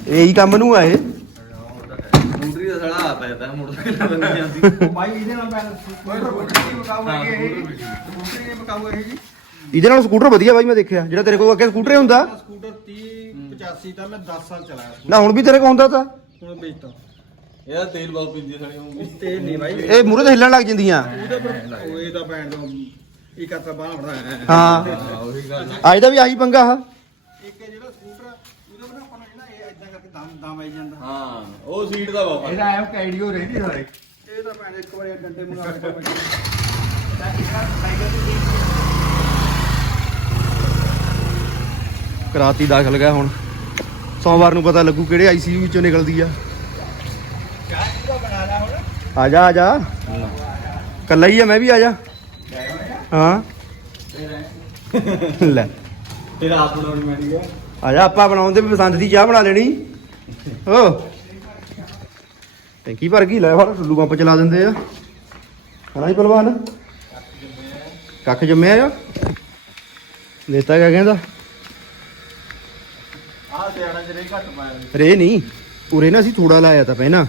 ਇਹੀ ਕੰਮ ਨੂੰ ਆ ਇਹ। ਮੋਟਰੀ ਦਾ ਸੜਾ ਆ ਪੈਦਾ ਮੋਟਰਸਾਈਕਲ ਬੰਨੀ ਜਾਂਦੀ ਭਾਈ ਇਹਦੇ ਨਾਲ ਸਕੂਟਰ ਬੱਚੀ ਮਕਾਊਗਾ ਇਹ ਸਕੂਟਰ ਇਹ ਮਕਾਊਗਾ ਇਹ ਜੀ। ਇਹਦੇ ਨਾਲ ਸਕੂਟਰ ਵਧੀਆ ਬਾਈ ਮੈਂ ਦੇਖਿਆ। ਜਿਹੜਾ ਤੇਰੇ ਕੋਲ ਅੱਗੇ ਸਕੂਟਰ ਹੁੰਦਾ। ਸਕੂਟਰ 30 85 ਤਾਂ ਮੈਂ 10 ਸਾਲ ਚਲਾਇਆ ਨਾ ਹੁਣ ਵੀ ਤੇਰੇ ਕੋਲ ਹੁੰਦਾ ਤਾਂ? ਹੁਣ ਵੇਚਤਾ ਇਹਦਾ ਤੇਲ ਬਹੁਤ ਪੀਂਦੀ ਸਣੀ ਹੋਊਗੀ ਤੇ ਨਹੀਂ ਭਾਈ ਇਹ ਮੂਰੇ ਤੇ ਹਿੱਲਣ ਲੱਗ ਜਾਂਦੀਆਂ। ਉਹਦਾ ਪਰ ਉਹ ਇਹਦਾ ਭੈਣ ਦਾ ਇਹ ਕਰਤਾ ਬਾਹਰ ਬਣਾ ਹਾਂ। ਉਹੀ ਗੱਲ ਅੱਜ ਦਾ ਵੀ ਆਹੀ ਪੰਗਾ ਆ। ਇੱਕ ਇਹ ਜਿਹੜਾ ਸਕੂਟਰ ਆ, ਉਹਦਾ ਬਣਾ ਆਪਾਂ ਨੂੰ ਜਿਹੜਾ ਇਹ ਇਦਾਂ ਕਰਕੇ ਦਮ ਦਮ ਆਈ ਜਾਂਦਾ। ਹਾਂ ਉਹ ਸੀਟ ਦਾ ਬਾਬਾ ਇਹਦਾ ਐਮ ਕੈਡੀਓ ਰਹਿੰਦੀ ਸਾਰੇ ਇਹ ਤਾਂ ਭੈਣ ਇੱਕ ਵਾਰੀ ਡੰਡੇ ਮੰਗਾ ਕੇ ਕਰਾਤੀ ਦਾਖਲ ਗਿਆ ਹੁਣ। ਸੋਮਵਾਰ ਨੂੰ ਪਤਾ ਲੱਗੂ ਕਿਹੜੇ ਆਈਸੀਯੂ ਵਿੱਚੋਂ ਨਿਕਲਦੀ ਆ। ਆ ਜਾ ਆ ਜਾ। ਕੱਲਾ ਹੀ ਆ ਮੈਂ ਵੀ ਆ ਜਾ। ਹਾਂ। ਲੈ। ਤੇਰਾ ਆਪ ਬਣਾਉਣੀ ਮੈਣੀ ਆ। ਆ ਜਾ ਆਪਾਂ ਬਣਾਉਂਦੇ ਵੀ ਪਸੰਦ ਦੀ ਚਾਹ ਬਣਾ ਲੈਣੀ। ਓ। ਟੈਂਕੀ ਭਰ ਗਈ? ਲੈ ਫੜ ਟੁੱਲੂ ਪੰਪ ਚਲਾ ਦਿੰਦੇ ਆ। ਹਨਾ ਜੀ ਪਹਿਲਵਾਨ ਕੱਖ ਜੰਮਿਆ ਆ? ਦੇਤਾ ਕਿਆ ਕਹਿੰਦਾ? ਆਹ ਸਿਆਣਾ ਜਿਹੜੇ ਘੱਟ ਪਾਇਆ ਰੇ ਨਹੀਂ ਉਰੇ ਨਾ ਅਸੀਂ ਥੋੜਾ ਲਾਇਆ ਤਾਂ ਪਹਿਲਾਂ।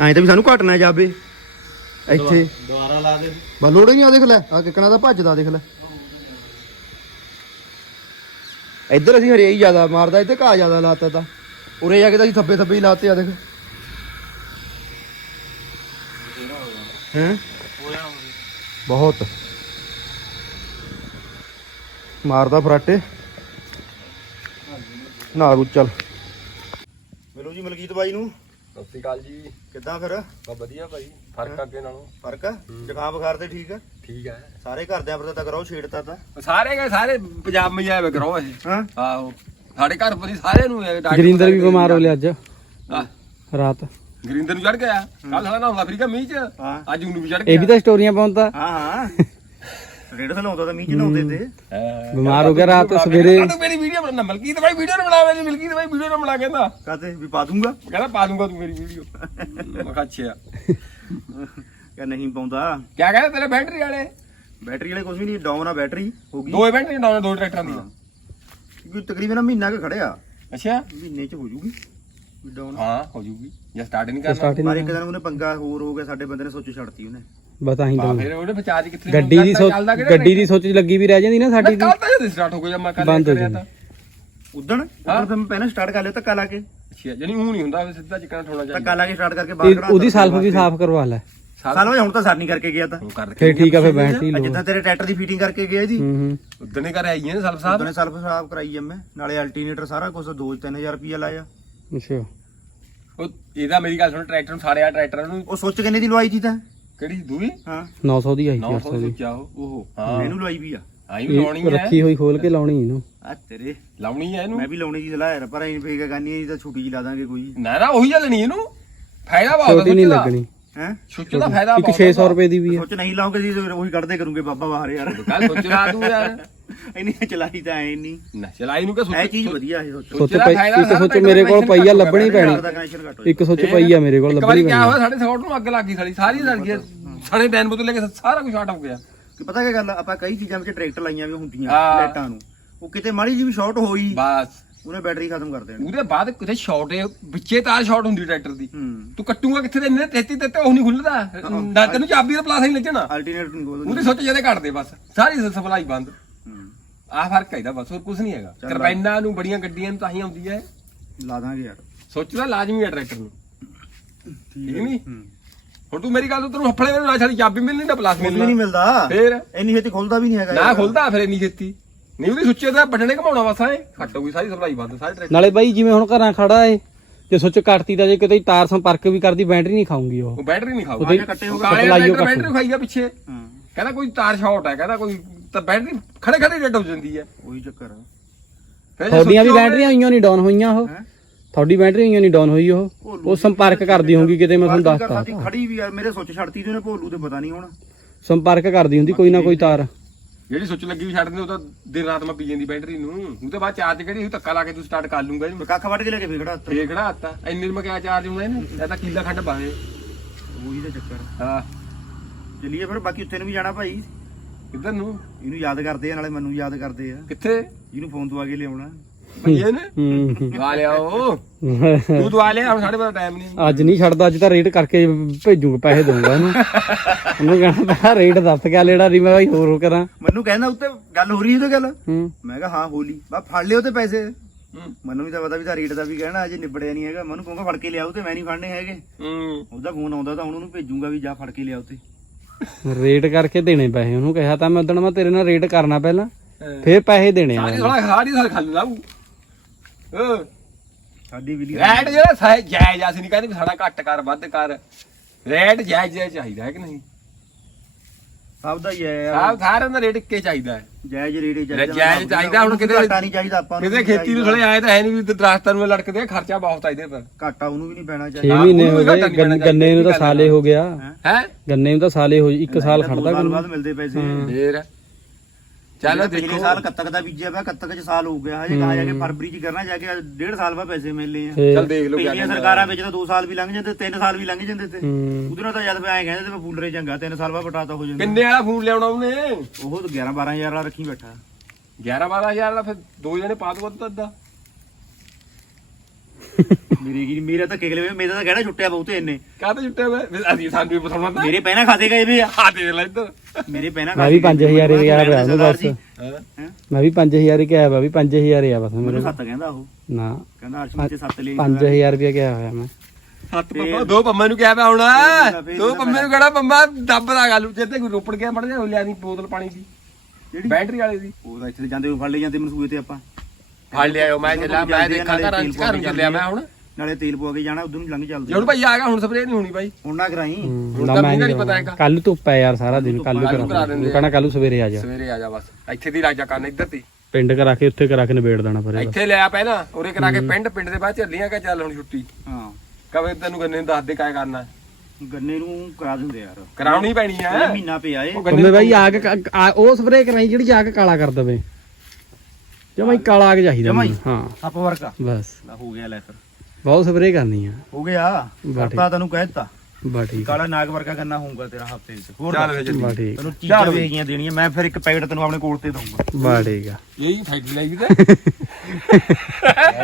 ਐਂ ਤਾਂ ਵੀ ਸਾਨੂੰ ਘਟਣਾ ਜਾਵੇ। ਇੱਥੇ। ਦੁਬਾਰਾ ਲਾ ਦੇ। ਬਾ ਲੋੜ ਨਹੀਂ ਆ ਦੇਖ ਲੈ। ਆ ਕਿਕਣਾ ਦਾ ਭੱਜਦਾ ਦੇਖ ਲੈ। ਇੱਧਰ ਅਸੀਂ ਹਰਿਆਈ ਜ਼ਿਆਦਾ ਮਾਰਦਾ ਇੱਥੇ ਘਾਹ ਜ਼ਿਆਦਾ ਲਾਤਾ ਤਾਂ। ਉਰੇ ਜਾ ਕੇ ਤਾਂ ਅਸੀਂ ਥੱਬੇ ਥੱਬੇ ਹੀ ਲਾਤੇ ਆ ਦੇਖ। ਹੈ? ਬਹੁਤ। ਮਾਰਦਾ ਫਰਾਟੇ। ਨੂੰ ਚੱਲ। ਮਿਲੋ ਜੀ ਮਲਕੀਤ ਬਾਈ ਨੂੰ। ਸਤਿ ਸ਼੍ਰੀ ਅਕਾਲ ਜੀ। ਕਿੱਦਾਂ ਫਿਰ? ਬਾ ਵਧੀਆ ਭਾਈ। ਫ਼ਰਕ ਅੱਗੇ ਨਾਲੋਂ। ਫ਼ਰਕ ਆ? ਜ਼ੁਕਾਮ ਬੁਖਾਰ ਤੇ ਠੀਕ ਆ? ਠੀਕ ਹੈ ਸਾਰੇ ਘਰਦਿਆਂ ਪਰ ਤਾਂ ਕਰੋ ਛੇੜਤਾ ਤਾਂ। ਸਾਰੇ ਗਏ ਸਾਰੇ ਪੰਜਾਬ ਮੇ ਆਏ ਕਰੋ ਇਹ। ਹਾਂ। ਆਹੋ। ਸਾਡੇ ਘਰ ਪਰੀ ਸਾਰੇ ਨੂੰ ਗਰਿੰਦਰ ਵੀ ਬਿਮਾਰ ਹੋ ਲਿਆ ਅੱਜ। ਰਾਤ। ਗਰਿੰਦਰ ਨੂੰ ਚੜ ਗਿਆ ਕੱਲ ਸਾਲਾ ਨਾ ਅਫਰੀਕਾ ਮੀਂਹ ਚ। ਅੱਜ ਉਹਨੂੰ ਵੀ ਚੜ ਗਿਆ ਇਹ ਵੀ ਤਾਂ ਸਟੋਰੀਆਂ ਪਾਉਂਦਾ ਹਾਂ ਹਾਂ। ਰੇਡ ਤਾਂ ਲਾਉਂਦਾ ਤਾਂ ਮੀਂਹ ਚ ਲਾਉਂਦੇ ਤੇ ਬਿਮਾਰ ਹੋ ਗਿਆ ਰਾਤ ਸਵੇਰੇ। ਤੂੰ ਮੇਰੀ ਵੀਡੀਓ ਬਣਾ ਮਲਕੀਤ ਭਾਈ ਵੀਡੀਓ ਨਾ ਬਣਾ ਮੇਰੀ ਮਲਕੀਤ ਭਾਈ ਵੀਡੀਓ ਨਾ ਬਣਾ ਕਹਿੰਦਾ ਕਹਤੇ? ਵੀ ਪਾ ਦੂੰਗਾ? ਕਹਿੰਦਾ ਪਾ ਦੂੰਗਾ ਤੂੰ ਮੇਰੀ ਵੀਡੀਓ। ਮੈਂ ਕਿਹਾ ਅੱਛਾ। ਕਿ ਨਹੀਂ ਪਾਉਂਦਾ? ਕਿਆ ਕਹਿੰਦਾ ਤੇਰੇ ਬੈਟਰੀ ਵਾਲੇ? ਬੈਟਰੀ ਵਾਲੇ ਕੁਝ ਵੀ ਨਹੀਂ ਡਾਊਨ ਆ ਬੈਟਰੀ ਹੋ ਗਈ। ਦੋ ਬੈਟਰੀ ਡਾਉਨ ਦੋ ਟਰੈਕਟਰਾਂ ਦੀਆਂ। ਕੋਈ ਤਕਰੀਬਨ ਮਹੀਨਾ ਕੁ ਖੜਿਆ। ਅੱਛਾ। ਮਹੀਨੇ ਚ ਹੋ ਜੂਗੀ। ਵੀ ਡਾਊਨ। ਹਾਂ ਹੋ ਜੂਗੀ। ਜੇ ਸਟਾਰਟ ਨਹੀਂ ਕਰਨਾ। ਸਟਾਰਟ ਪਰ ਇੱਕ ਦਿਨ ਉਹਨੇ ਪੰਗਾ ਹੋਰ ਹੋ ਗਿਆ ਸਾਡੇ ਬੰਦੇ ਨੇ ਸੋਚ ਛੱਡਤੀ ਉਹਨੇ। ਬਤਾ ਹੀ ਹਾਂ ਤਾਂ ਫਿਰ ਉਹਦੇ ਵਿਚਾਰ ਕਿੱਥੇ ਗੱਡੀ ਦੀ ਸੋਚ ਗੱਡੀ ਦੀ ਸੋਚ ਲੱਗੀ ਵੀ ਰਹਿ ਜਾਂਦੀ ਨਾ ਸਾਡੀ ਦੀ ਕੱਲ ਤਾਂ ਜਦ ਸਟਾਰਟ ਹੋ ਗਿਆ ਮੈਂ ਕੱਲ ਬੰਦ ਹੋ ਕਰਿਆ ਜਾਂਦੀ। ਤਾਂ। ਉਦਣ? ਉਦੋਂ ਫਿਰ ਮੈਂ ਪਹਿਲਾਂ ਸਟਾਰਟ ਕਰ ਲਿਆ ਧੱਕਾ ਲਾ ਕੇ। ਅੱਛਾ ਜਾਨੀ ਉਹ ਨਹੀਂ ਹੁੰਦਾ ਸਿੱਧਾ ਚਿਕਨ ਠੋਣਾ ਧੱਕਾ ਚਾਹੀਦਾ ਲਾ ਕੇ ਸਟਾਰਟ ਕਰਕੇ ਬਾਹਰ ਇਹ- ਕਢਾ ਉਹਦੀ ਸਲਫ ਵੀ। ਸਾਫ਼ ਕਰਵਾ ਲੈ। ਸਾਲ ਵਜੇ ਹੁਣ ਤਾਂ ਸਰ ਨਹੀਂ ਕਰਕੇ ਗਿਆ ਤਾਂ। ਉਹ ਕਰ ਫਿਰ ਠੀਕ ਆ ਫਿਰ ਬੈਟਰੀ ਆ। ਲੋ ਜਿੱਦਾਂ ਤੇਰੇ ਟਰੈਕਟਰ ਦੀ ਫੀਟਿੰਗ ਕਰਕੇ ਗਿਆ ਜੀ। ਹੂੰ ਹੂੰ। ਉਦੋਂ ਨੇ ਕਰ ਆਈਆਂ ਨੇ ਸਲਫ ਸਾਹਿਬ ਉਦੋਂ ਨੇ ਸਲਫ ਸਾਫ਼ ਕਰਾਈ ਜੰਮੇ ਨਾਲੇ ਅਲਟਰਨੇਟਰ ਸਾਰਾ ਕੁਝ 2-3000 ਰੁਪਇਆ ਲਾਇਆ। ਅੱਛਾ। ਉਹ ਇਹਦਾ ਮੇਰੀ ਗੱਲ ਸੁਣ ਟਰੈਕਟਰ ਨੂੰ ਸਾਰੇ ਆ ਟਰੈਕਟਰ ਨੂੰ ਉਹ ਸੋਚ ਕਿੰਨੇ ਦੀ ਲਵਾਈ ਤਾਂ। ਕਿਹੜੀ ਦੂਈ? ਹਾਂ। 900 ਦੀ ਆਈ 900 400 ਦੀ। ਸੋਚਿਆ ਉਹ ਉਹ ਹਾਂ। ਇਹਨੂੰ ਲਵਾਈ ਵੀ ਆ। ਆਈ ਵੀ ਲਾਉਣੀ ਹੈ। ਰੱਖੀ ਹੋਈ ਖੋਲ ਕੇ ਲਾਉਣੀ ਇਹਨੂੰ। ਆ ਤੇਰੇ। ਲਾਉਣੀ ਹੈ ਇਹਨੂੰ? ਮੈਂ ਵੀ ਲਾਉਣੀ ਦੀ ਸਲਾਹ ਹੈ ਪਰ ਐਂ ਫੇਗਾ ਗਾਨੀ ਤਾਂ ਛੁੱਟੀ ਜੀ ਲਾ ਦਾਂਗੇ ਕੋਈ। ਨਾ ਨਾ ਉਹੀ ਚੱਲਣੀ ਇਹਨੂੰ। ਫਾਇਦਾ ਬਹੁਤ ਛੋਟੀ ਨਹੀਂ ਲੱਗਣੀ। ਹੈ? ਦਾ ਫਾਇਦਾ ਇੱਕ 600 ਰੁਪਏ ਦੀ ਵੀ ਹੈ ਸੋਚ ਨਹੀਂ ਲਾਉਂਗੇ ਜੀ ਉਹੀ ਕੱਢਦੇ ਕਰੂੰਗੇ ਬਾਬਾ ਬਾਹਰ ਯਾਰ। ਕੱਲ ਸੁੱਚ ਲਾ ਦੂੰ ਯਾਰ। ਇੰਨੀ ਚਲਾਈ ਤਾਂ ਐ ਨਹੀਂ ਨਾ ਚਲਾਈ ਨੂੰ ਕਿ ਇਹ ਚੀਜ਼ ਵਧੀਆ ਇਹ ਸੋਚ। ਪਈ ਇੱਕ ਸਾਰਾ ਸੋਚ ਮੇਰੇ ਕੋਲ ਪਈ ਆ ਲੱਭਣੀ ਪੈਣੀ। ਇੱਕ ਸੋਚ ਪਈ ਆ ਮੇਰੇ ਕੋਲ ਇੱਕ ਲੱਭਣੀ ਵਾਰੀ ਕਿਆ ਪੈਣੀ। ਹੋਇਆ ਸਾਡੇ ਸੌਟ ਨੂੰ ਅੱਗ ਲੱਗ ਗਈ ਸਾਲੀ ਸਾਰੀ ਸੜ ਗਈ ਸਣੇ ਬੈਨ ਬੋਤਲ ਲੈ ਕੇ ਸਾਰਾ ਕੁਝ ਸ਼ਾਰਟ ਹੋ ਗਿਆ। ਕਿ ਪਤਾ ਕੀ ਗੱਲ ਆ, ਆਪਾਂ ਕਈ ਚੀਜ਼ਾਂ ਵਿੱਚ ਟਰੈਕਟਰ ਲਾਈਆਂ ਵੀ ਹੁੰਦੀਆਂ। ਲਾਈਟਾਂ ਨੂੰ। ਉਹ ਕਿਤੇ ਮਾੜੀ ਜੀ ਵੀ ਸ਼ਾਰਟ ਹੋਈ ਬਸ। ਉਹਨੇ ਬੈਟਰੀ ਖਤਮ ਕਰ ਦੇਣੀ। ਉਹਦੇ ਬਾਅਦ ਕਿਤੇ ਸ਼ਾਰਟ ਹੈ ਵਿੱਚੇ ਤਾਰ ਸ਼ਾਰਟ ਹੁੰਦੀ ਟਰੈਕਟਰ ਦੀ। ਤੂੰ ਕੱਟੂਗਾ ਕਿੱਥੇ ਤੇ ਇੰਨੇ 33 ਤੇ ਉਹ ਨਹੀਂ ਖੁੱਲਦਾ। ਨਾ ਤੈਨੂੰ ਚਾਬੀ ਦਾ ਪਲਾਸ ਨਹੀਂ ਲੱਗਣਾ ਅਲਟਰਨੇਟਰ ਨਹੀਂ ਬੋਲਦੇ ਉਹਦੇ ਸੁੱਚ ਜਦੇ ਕੱਟ ਦੇ ਬਸ। ਸਾਰੀ ਸਪਲਾਈ ਬੰਦ। ਆਹ ਫ਼ਰਕ ਹੈਦਾ ਬਸ ਹੋਰ ਕੁਝ ਨਹੀਂ ਹੈਗਾ। ਚੱਲ ਕਰਪੈਨਾਂ ਨੂੰ ਬੜੀਆਂ ਗੱਡੀਆਂ ਨੂੰ ਤਾਂ ਹੀ ਆਉਂਦੀ ਹੈ ਲਾ ਦਾਂਗੇ ਯਾਰ। ਸੁੱਚ ਦਾ ਲਾਜ਼ਮੀ ਹੈ ਟਰੈਕਟਰ ਨੂੰ। ਠੀਕ ਨਹੀਂ? ਹੂੰ ਹੁਣ ਤੂੰ ਮੇਰੀ ਗੱਲ ਤੋਂ ਤੈਨੂੰ ਹੱਫੜੇ ਮੈਨੂੰ ਨਾ ਸਾਡੀ ਚਾਬੀ ਮਿਲਣੀ ਨਾ ਪਲਾਸ ਵੀ ਨਹੀਂ ਮਿਲਣਾ ਮਿਲਦਾ। ਫੇਰ? ਇੰਨੀ ਛੇਤੀ ਖੁੱਲਦਾ ਵੀ ਨਹੀਂ ਹੈਗਾ ਨਾ ਯਾਰ। ਖੁੱਲਦਾ ਫਿਰ ਇੰਨੀ ਛੇਤੀ। ਨਹੀਂ ਉਹਦੀ ਸੁੱਚੇ ਦਾ ਬਟਨੇ ਘਮਾਉਣਾ ਬਸ ਐ। ਘੱਟ ਹੋ ਗਈ ਸਾਰੀ ਸਪਲਾਈ ਬੰਦ ਸਾਰੇ ਟਰੈਕਟਰ। ਨਾਲੇ ਬਾਈ ਜਿਵੇਂ ਹੁਣ ਘਰਾਂ ਖੜਾ ਏ ਜੇ ਸੋਚ ਕੱਟਤੀ ਤਾਂ ਜੇ ਕਿਤੇ ਤਾਰ ਸੰਪਰਕ ਵੀ ਕਰਦੀ ਬੈਟਰੀ ਨਹੀਂ ਖਾਊਂਗੀ ਉਹ। ਉਹ ਬੈਟਰੀ ਨਹੀਂ ਖਾਊਗਾ। ਉਹਦੇ ਕੱਟੇ ਹੋ ਕਾਲੇ ਟਰੈਕਟਰ ਕੱਟੂ। ਬੈਟਰੀ ਖਾਈਗਾ ਪਿੱਛੇ। ਹਾਂ। ਕਹਿੰਦਾ ਕੋਈ ਤਾਰ ਸ਼ਾਰਟ ਹੈ ਕਹਿੰਦਾ ਕੋਈ ਤਾਂ ਬੈਟਰੀ ਖੜੇ ਖੜੇ ਡੈਡ ਹੋ ਜਾਂਦੀ ਹੈ। ਉਹੀ ਚੱਕਰ ਆ। ਫਿਰ ਜੇ ਤੁਹਾਡੀਆਂ ਵੀ ਬੈਟਰੀਆਂ ਹੋਈਆਂ ਨਹੀਂ ਡਾਊਨ ਹੋਈਆਂ ਉਹ। ਹੈਂ? ਤੁਹਾਡੀ ਬੈਟਰੀ ਹੋਈਆਂ ਨਹੀਂ ਡਾਊਨ ਹੋਈ ਉਹ। ਉਹ ਸੰਪਰਕ ਕਰਦੀ ਹੋਊਗੀ ਕਿਤੇ ਮੈਂ ਤੁਹਾਨੂੰ ਬਾਕੀ ਦੱਸਤਾ। ਖੜੀ ਵੀ ਯਾਰ ਮੇਰੇ ਸੁੱਚ ਛੱਡਤੀ ਤੇ ਉਹਨੇ ਭੋਲੂ ਤੇ ਪਤਾ ਨਹੀਂ ਹੁਣ। ਸੰਪਰਕ ਕਰਦੀ ਹੁੰਦੀ ਕੋਈ ਨਾ ਕੋਈ ਤਾਰ। ਜਿਹੜੀ ਸੁੱਚ ਲੱਗੀ ਵੀ ਛੱਡ ਦਿੰਦੇ ਉਹ ਤਾਂ ਦਿਨ ਰਾਤ ਮੈਂ ਪੀ ਜਾਂਦੀ ਬੈਟਰੀ ਨੂੰ। ਉਹਦੇ ਬਾਅਦ ਚਾਰਜ ਕਿਹੜੀ ਉਹ ਧੱਕਾ ਲਾ ਕੇ ਤੂੰ ਸਟਾਰਟ ਕਰ ਲੂੰਗਾ ਇਹਨੂੰ। ਕੱਖ ਵੱਢ ਕੇ ਲੈ ਕੇ ਫੇਰ ਖੜਾ ਹੱਥ ਫੇਰ ਕਿਹੜਾ ਹੱਤਾ ਇੰਨੇ ਨੂੰ ਮੈਂ ਕਿਹਾ ਚਾਰਜ ਹੁੰਦਾ ਇਹਨੂੰ। ਇਹ ਤਾਂ ਕਿੱਲਾ ਖੰਡ ਬਾਵੇ ਉਹੀ ਤਾਂ ਚੱਕਰ ਹਾਂ। ਚੱਲੀਏ ਫਿਰ ਬਾਕੀ ਉੱਥੇ ਨੂੰ ਵੀ ਜਾਣਾ ਭਾਈ। ਕਿੱਧਰ ਨੂੰ? ਇਹਨੂੰ ਯਾਦ ਕਰਦੇ ਆ ਨਾਲੇ ਮੈਨੂੰ ਯਾਦ ਕਰਦੇ ਆ। ਕਿੱਥੇ? ਇਹਨੂੰ ਫੋਨ ਤੋਂ ਆ ਕੇ ਲਿਆਉਣਾ। ਭਈਏ ਨੇ? ਹੂੰ। ਦਵਾ ਲਿਆਓ ਤੂੰ ਦਵਾ ਲਿਆ ਹੁਣ ਸਾਡੇ ਕੋਲ ਟਾਈਮ ਨਹੀਂ ਅੱਜ ਨਹੀਂ ਛੱਡਦਾ ਅੱਜ ਤਾਂ ਰੇਟ ਕਰਕੇ ਭੇਜੂਗਾ ਪੈਸੇ ਦਊਂਗਾ ਉਹਨੂੰ ਉਹਨੂੰ ਕਹਿਣਾ ਪਹਿਲਾਂ ਰੇਟ ਦੱਸ ਗਿਆ ਲੈੜਾ ਨਹੀਂ ਮੈਂ ਭਾਈ ਹੋਰ ਹੋ ਕਰਾਂ। ਮੈਨੂੰ ਕਹਿੰਦਾ ਉੱਤੇ ਗੱਲ ਹੋ ਰਹੀ ਹੈ ਤੇ ਗੱਲ। ਹੂੰ। ਮੈਂ ਕਿਹਾ ਹਾਂ ਹੋਲੀ ਬਾ ਫੜ ਲਿਓ ਤੇ ਪੈਸੇ। ਮੈਨੂੰ ਵੀ ਤਾਂ ਪਤਾ ਵੀ ਤਾਂ ਰੇਟ ਦਾ ਵੀ ਕਹਿਣਾ ਅਜੇ ਨਿਬੜਿਆ ਨਹੀਂ ਹੈਗਾ। ਮੈਨੂੰ ਕਹੂੰਗਾ ਫੜ ਕੇ ਲਿਆਓ ਤੇ ਮੈਂ ਨਹੀਂ ਫੜਨੇ ਹੈਗੇ। ਹੂੰ। ਉਹਦਾ ਫੋਨ ਆਉਂਦਾ ਤਾਂ ਹੁਣ ਉਹਨੂੰ ਭੇਜੂਗਾ ਵੀ ਜਾ ਫੜ ਕੇ ਲਿਆਓ ਤੇ। ਰੇਟ ਕਰਕੇ ਦੇਣੇ ਪੈਸੇ। ਉਹਨੂੰ ਕਿਹਾ ਤਾਂ ਮੈਂ ਉਦੋਂ ਮੈਂ ਤੇਰੇ ਨਾਲ ਰੇਟ ਕਰਨਾ ਪਹਿਲਾਂ। ਫੇਰ ਪੈਸੇ ਦੇਣੇ ਆ ਸਾਰੀ ਥੋੜਾ ਸਾਰੀ ਸਾਲ ਖਾ ਲਾਉ ਓ ਸਾਡੀ ਵੀ ਰੈਟ ਜਿਹੜਾ ਸਾਇ ਜਾਇਜ਼ ਅਸੀਂ ਨਹੀਂ ਕਹਿੰਦੇ ਵੀ ਸਾਡਾ ਘੱਟ ਕਰ ਵੱਧ ਕਰ। ਰੇਟ ਜਾਇਜ਼ ਜਾਇਜ਼ ਚਾਹੀਦਾ ਹੈ ਕਿ ਨਹੀਂ? ਸਭ ਦਾ ਹੀ ਹੈ ਯਾਰ। ਸਾਬ ਸਾਰਿਆਂ ਦਾ ਰੇਟ ਇੱਕੇ ਚਾਹੀਦਾ ਹੈ। ਜਾਇਜ਼ ਰੇਟ ਹੀ ਚਾਹੀਦਾ। ਜਾਇਜ਼ ਚਾਹੀਦਾ ਹੁਣ ਕਿਤੇ ਘਾਟਾ ਨਹੀਂ ਚਾਹੀਦਾ ਆਪਾਂ ਨੂੰ ਕਿਤੇ ਖੇਤੀ ਨੂੰ ਥੋੜੇ ਆਏ ਤਾਂ ਹੈ ਨਹੀਂ ਵੀ ਦਰਖਤਾਂ ਨੂੰ ਲੜਕਦੇ ਆ, ਖਰਚਾ ਬਹੁਤ ਆ ਇਹਦੇ ਪਰ ਘਾਟਾ ਉਹਨੂੰ ਵੀ ਨਹੀਂ ਪੈਣਾ 6 ਚਾਹੀਦਾ। ਮਹੀਨੇ ਹੋ ਗਏ ਗੰਨ- ਗੰਨੇ ਨੂੰ ਤਾਂ। ਸਾਲੇ ਹੋ ਗਿਆ। ਹੈ? ਗੰਨੇ ਨੂੰ ਤਾਂ ਸਾਲੇ ਹੋ 1 ਸਾਲ ਖੜਦਾ ਗੰਨਾ ਬਾਅਦ ਮਿਲਦੇ ਪੈਸੇ। ਫੇਰ? ਚੱਲ ਪਿਛਲੇ ਦੇਖੋ। ਸਾਲ ਕੱਤਕ ਦਾ ਬੀਜਿਆ ਵਾ ਕੱਤਕ ਚ ਸਾਲ ਹੋ ਗਿਆ ਹਜੇ ਕਹਾ ਜਾ ਕੇ ਫਰਵਰੀ ਚ ਕਰਨਾ ਜਾ ਕੇ ਡੇਢ ਸਾਲ ਬਾਅਦ ਪੈਸੇ ਮਿਲਨੇ ਆ। ਚੱਲ ਦੇਖ ਲਓ ਪਿਛਲੀਆਂ। ਸਰਕਾਰਾਂ ਵਿੱਚ ਤਾਂ 2 ਸਾਲ ਵੀ ਲੰਘ ਜਾਂਦੇ 3 ਸਾਲ ਵੀ ਲੰਘ ਜਾਂਦੇ ਤੇ। ਹੂੰ। ਉਹਦੇ ਨਾਲ ਤਾਂ ਜਦ ਐਂ ਕਹਿੰਦੇ ਤੇ ਮੈਂ ਫੂਲਰੇ ਚੰਗਾ 3 ਸਾਲ ਬਾਅਦ ਬਟਾਤਾ ਹੋ ਜਾਂਦਾ। ਕਿੰਨੇ ਵਾਲਾ ਫੋਨ ਲਿਆਉਣਾ ਉਹਨੇ? ਉਹ 11 12000 ਵਾਲਾ ਰੱਖੀ ਬੈਠਾ। 11 12000 ਦਾ ਫਿਰ ਦੋ ਜਣੇ ਪਾ ਦੋ ਅੱਧਾ ਅੱਧਾ। ਮੇਰੀ ਕੀ ਮੇਰਾ ਤਾਂ ਕਿਗਲੇ ਮੇਰਾ ਤਾਂ ਕਹਿਣਾ ਛੁੱਟਿਆ ਬਹੁਤੇ ਇੰਨੇ। ਕਾਹਤੇ ਜੁੱਟੇ ਵੇ? ਅਸੀਂ ਸਾਨੂੰ ਵੀ ਬਤਾਉਣਾ ਤਾਂ। ਮੇਰੇ ਪਹਿਨਾ ਖਾਦੇ ਗਏ ਵੇ ਆ। ਆ ਦੇ ਲੈ ਇੱਧਰ। ਮੇਰੇ ਪਹਿਨਾ ਮੈਂ ਵੀ 5000 ਹੀ ਗਿਆ ਪਿਆ ਉਹਨੂੰ ਬਸ ਹੈਂ? ਮੈਂ ਵੀ 5000 ਹੀ ਕਿਹਾ ਵਾ ਵੀ 5000 ਹੀ ਆ ਬਸ ਮੇਰੇ। ਮੈਨੂੰ ਸੱਤ ਕਹਿੰਦਾ ਉਹ। ਨਾ। ਕਹਿੰਦਾ ਅਰਸ਼ਮੀ ਤੇ ਸੱਤ ਲਈ 5000 ਰੁਪਏ ਕਿਹਾ ਹੋਇਆ ਮੈਂ। ਸੱਤ ਪੰਮਾ ਦੋ ਪੰਮਾ ਨੂੰ ਕਿਹਾ ਪਿਆ ਹੁਣ। ਦੋ ਪੰਮੇ ਨੂੰ ਕਿਹੜਾ ਪੰਮਾ? ਦੱਬ ਦਾ ਗੱਲ ਜੇ ਤੇ ਕੋਈ ਰੋਪੜ ਗਿਆ ਮੜ ਜਾ ਲਿਆ ਨਹੀਂ ਬੋਤਲ ਪਾਣੀ ਦੀ। ਜਿਹੜੀ? ਬੈਟਰੀ ਵਾਲੇ ਦੀ। ਉਹ ਤਾਂ ਇੱਥੇ ਜਾਂਦੇ ਹੋਏ ਫੜ ਲੈ ਜਾਂਦੇ ਮਨਸੂਏ ਤੇ ਆਪਾਂ। ਫੜ ਲਿਆਓ ਮੈਂ ਚੱਲਿਆ ਮੈਂ ਦੇਖਾਂ ਘਰ ਘਰ ਨੂੰ ਚੱਲਿਆ ਮੈਂ ਹੁਣ। ਨਾਲੇ ਤੇਲ ਪਵਾ ਕੇ ਜਾਣਾ ਉਧਰ ਨੂੰ ਲੰਘ ਚੱਲਦੇ ਜੇ ਹੁਣ ਭਾਈ ਆ ਗਿਆ ਹੁਣ ਸਪਰੇਅ ਨਹੀਂ ਹੋਣੀ ਭਾਈ। ਹੁਣ ਨਾ ਕਰਾਈ ਹੁਣ ਤਾਂ ਮੈਂ ਮਹੀਨਾ ਨਹੀਂ ਪਤਾ ਹੈਗਾ। ਕੱਲ ਧੁੱਪ ਹੈ ਯਾਰ ਸਾਰਾ ਦਿਨ ਕੱਲ ਨੂੰ ਕਰਾ ਕਰਾ ਦਿੰਦੇ ਆ। ਕਹਣਾ ਕੱਲ ਸਵੇਰੇ ਆ ਜਾ। ਸਵੇਰੇ ਆ ਜਾ ਬਸ। ਇੱਥੇ ਦੀ ਰਾਜਾ ਕਰਨ ਇੱਧਰ ਦੀ। ਪਿੰਡ ਕਰਾ ਕੇ ਉੱਥੇ ਕਰਾ ਕੇ ਨਿਬੇੜ ਦੇਣਾ ਪਰੇ ਇੱਥੇ ਲਿਆ ਪਹਿਲਾਂ ਉਰੇ ਕਰਾ ਕੇ ਪਿੰਡ ਪਿੰਡ ਦੇ ਬਾਅਦ ਚੱਲੀਆਂ ਕਿ ਚੱਲ ਹੁਣ ਛੁੱਟੀ। ਹਾਂ। ਕਵੇ ਤੈਨੂੰ ਗੰਨੇ ਨੂੰ ਦੱਸ ਦੇ ਕਾਇ ਕਰਨਾ। ਗੰਨੇ ਨੂੰ ਕਰਾ ਦਿੰਦੇ ਯਾਰ। ਕਰਾਉਣੀ ਪੈਣੀ ਹੈ ਮਹੀਨਾ ਪਿਆ ਏ। ਉਹ ਕੰਮੇ ਬਾਈ ਆਗ ਕ- ਆ- ਉਹ ਸਪਰੇਅ ਕਰਾਈ ਜਿਹੜੀ ਜਾ ਕੇ ਕਾਲਾ ਕਰ ਦਵੇ। ਜਮਾਈ ਕਾਲਾ ਆਗ ਚਾਹੀਦਾ ਜਮਾਂ ਹੀ? ਮੈਨੂੰ, ਹਾਂ। ਸੱਪ ਵਰਗਾ। ਬਸ। ਹੋ ਗਿਆ ਲੈ ਫਿਰ। ਬਹੁਤ ਸਪਰੇਅ ਕਰਨੀ ਆ। ਹੋ ਗਿਆ। ਕਰਤਾ ਤੈਨੂੰ ਕਹਿ ਦਿੱਤਾ। ਬਾ ਠੀਕ ਕਾਲਾ ਨਾਗ ਵਰਗਾ ਗੰਨਾ ਹੋਊਗਾ ਤੇਰਾ ਹਫ਼ਤੇ ਵਿੱਚ ਹੋਰ ਚੱਲ ਦੱਸ। ਫੇ ਚੱਲੀ ਬਾ ਠੀਕ। ਤੈਨੂੰ ਚੀਜ਼ਾਂ ਵੇਗੀਆਂ ਦੇਣੀਆਂ ਮੈਂ ਫਿਰ ਇੱਕ ਪੈਕਟ ਤੈਨੂੰ ਆਪਣੇ ਕੋਲ ਤੇ ਦਊਂਗਾ। ਬਾ ਠੀਕ ਆ। ਇਹੀ ਫੈਕਟਰੀ ਲਾਈ ਤੇ।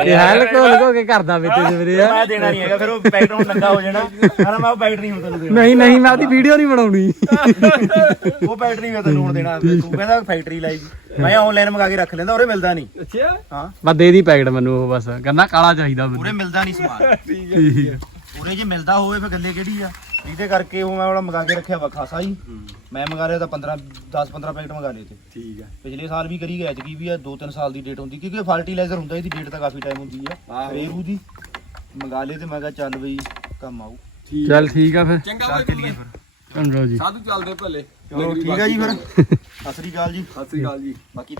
ਇਹ ਹਾਲ ਕੋ ਲਗੋ ਕੇ ਕਰਦਾ ਵੇ ਤੇ ਸਵੇਰੇ ਆ ਮੈਂ ਦੇਣਾ ਨਹੀਂ ਹੈਗਾ ਫਿਰ ਉਹ ਪੈਕਟ ਹੁਣ ਲੰਗਾ ਹੋ ਜਾਣਾ। ਹਣਾ ਮੈਂ ਉਹ ਪੈਕਟ ਨਹੀਂ ਹੁਣ ਤੈਨੂੰ ਦੇਣਾ। ਨਹੀਂ ਨਹੀਂ ਮੈਂ ਉਹਦੀ ਵੀਡੀਓ ਨਹੀਂ ਬਣਾਉਣੀ। ਉਹ ਪੈਕਟ ਨਹੀਂ ਮੈਂ ਤੈਨੂੰ ਹੁਣ ਦੇਣਾ। ਤੂੰ ਕਹਿੰਦਾ ਫੈਕਟਰੀ ਲਾਈ ਮੈਂ ਆਨਲਾਈਨ ਮੰਗਾ ਕੇ ਰੱਖ ਲੈਂਦਾ ਉਹਰੇ ਮਿਲਦਾ ਨਹੀਂ। ਅੱਛਾ। ਹਾਂ। ਬਸ ਦੇ ਦੀ ਪੈਕਟ ਮੈਨੂੰ ਉਹ ਬਸ। ਕਹਿੰਦਾ ਕਾਲਾ ਚਾਹੀਦਾ ਮੈਨੂੰ। ਉਹਰੇ ਮਿਲਦਾ ਨਹੀਂ ਸਮਾਨ। ਠੀਕ ਹੈ। ਉਹਰੇ ਜੇ ਮਿਲਦਾ ਹੋਵੇ ਫਿਰ ਗੱਲੇ ਕਿਹੜੀ ਆ? ਇਹਦੇ ਕਰਕੇ ਉਹ ਮੈਂ ਉਹਦਾ ਮੰਗਾ ਕੇ ਰੱਖਿਆ ਵਾ ਖਾਸਾ ਹੀ। ਮੈਂ ਮੰਗਾ ਲਿਆ ਤਾਂ 15 10 15 ਪੈਕਟ ਮੰਗਾ ਲਏ ਤੇ। ਠੀਕ ਹੈ ਪਿਛਲੇ ਸਾਲ ਵੀ ਕਰੀ ਗਿਆ ਐਤਕੀ ਵੀ ਆ 2-3 ਸਾਲ ਦੀ ਡੇਟ ਹੁੰਦੀ ਕਿਉਂਕਿ ਫਰਟੀਲਾਈਜ਼ਰ ਹੁੰਦਾ ਇਹਦੀ ਡੇਟ ਤਾਂ ਕਾਫੀ ਟਾਈਮ ਹੁੰਦੀ ਆ। ਰੇਰੂ ਦੀ ਮੰਗਾ ਲਏ ਤੇ ਮੈਂ ਕਿਹਾ ਚੱਲ ਬਈ ਕੰਮ ਆਊ। ਚੱਲ ਠੀਕ ਆ ਫਿਰ। ਚੰਗਾ ਭਾਈ ਚੱਲੀਏ ਫਿਰ। ਚੰਗਾ ਜੀ। ਸਾਧੂ ਚੱਲਦੇ ਭਲੇ। ਚਲੋ ਠੀਕ ਆ ਜੀ ਫਿਰ। ਸਤਿ ਸ੍ਰੀ ਅਕਾਲ ਜੀ। ਸਤਿ ਸ੍ਰੀ ਅਕਾਲ ਜੀ। ਬਾਕੀ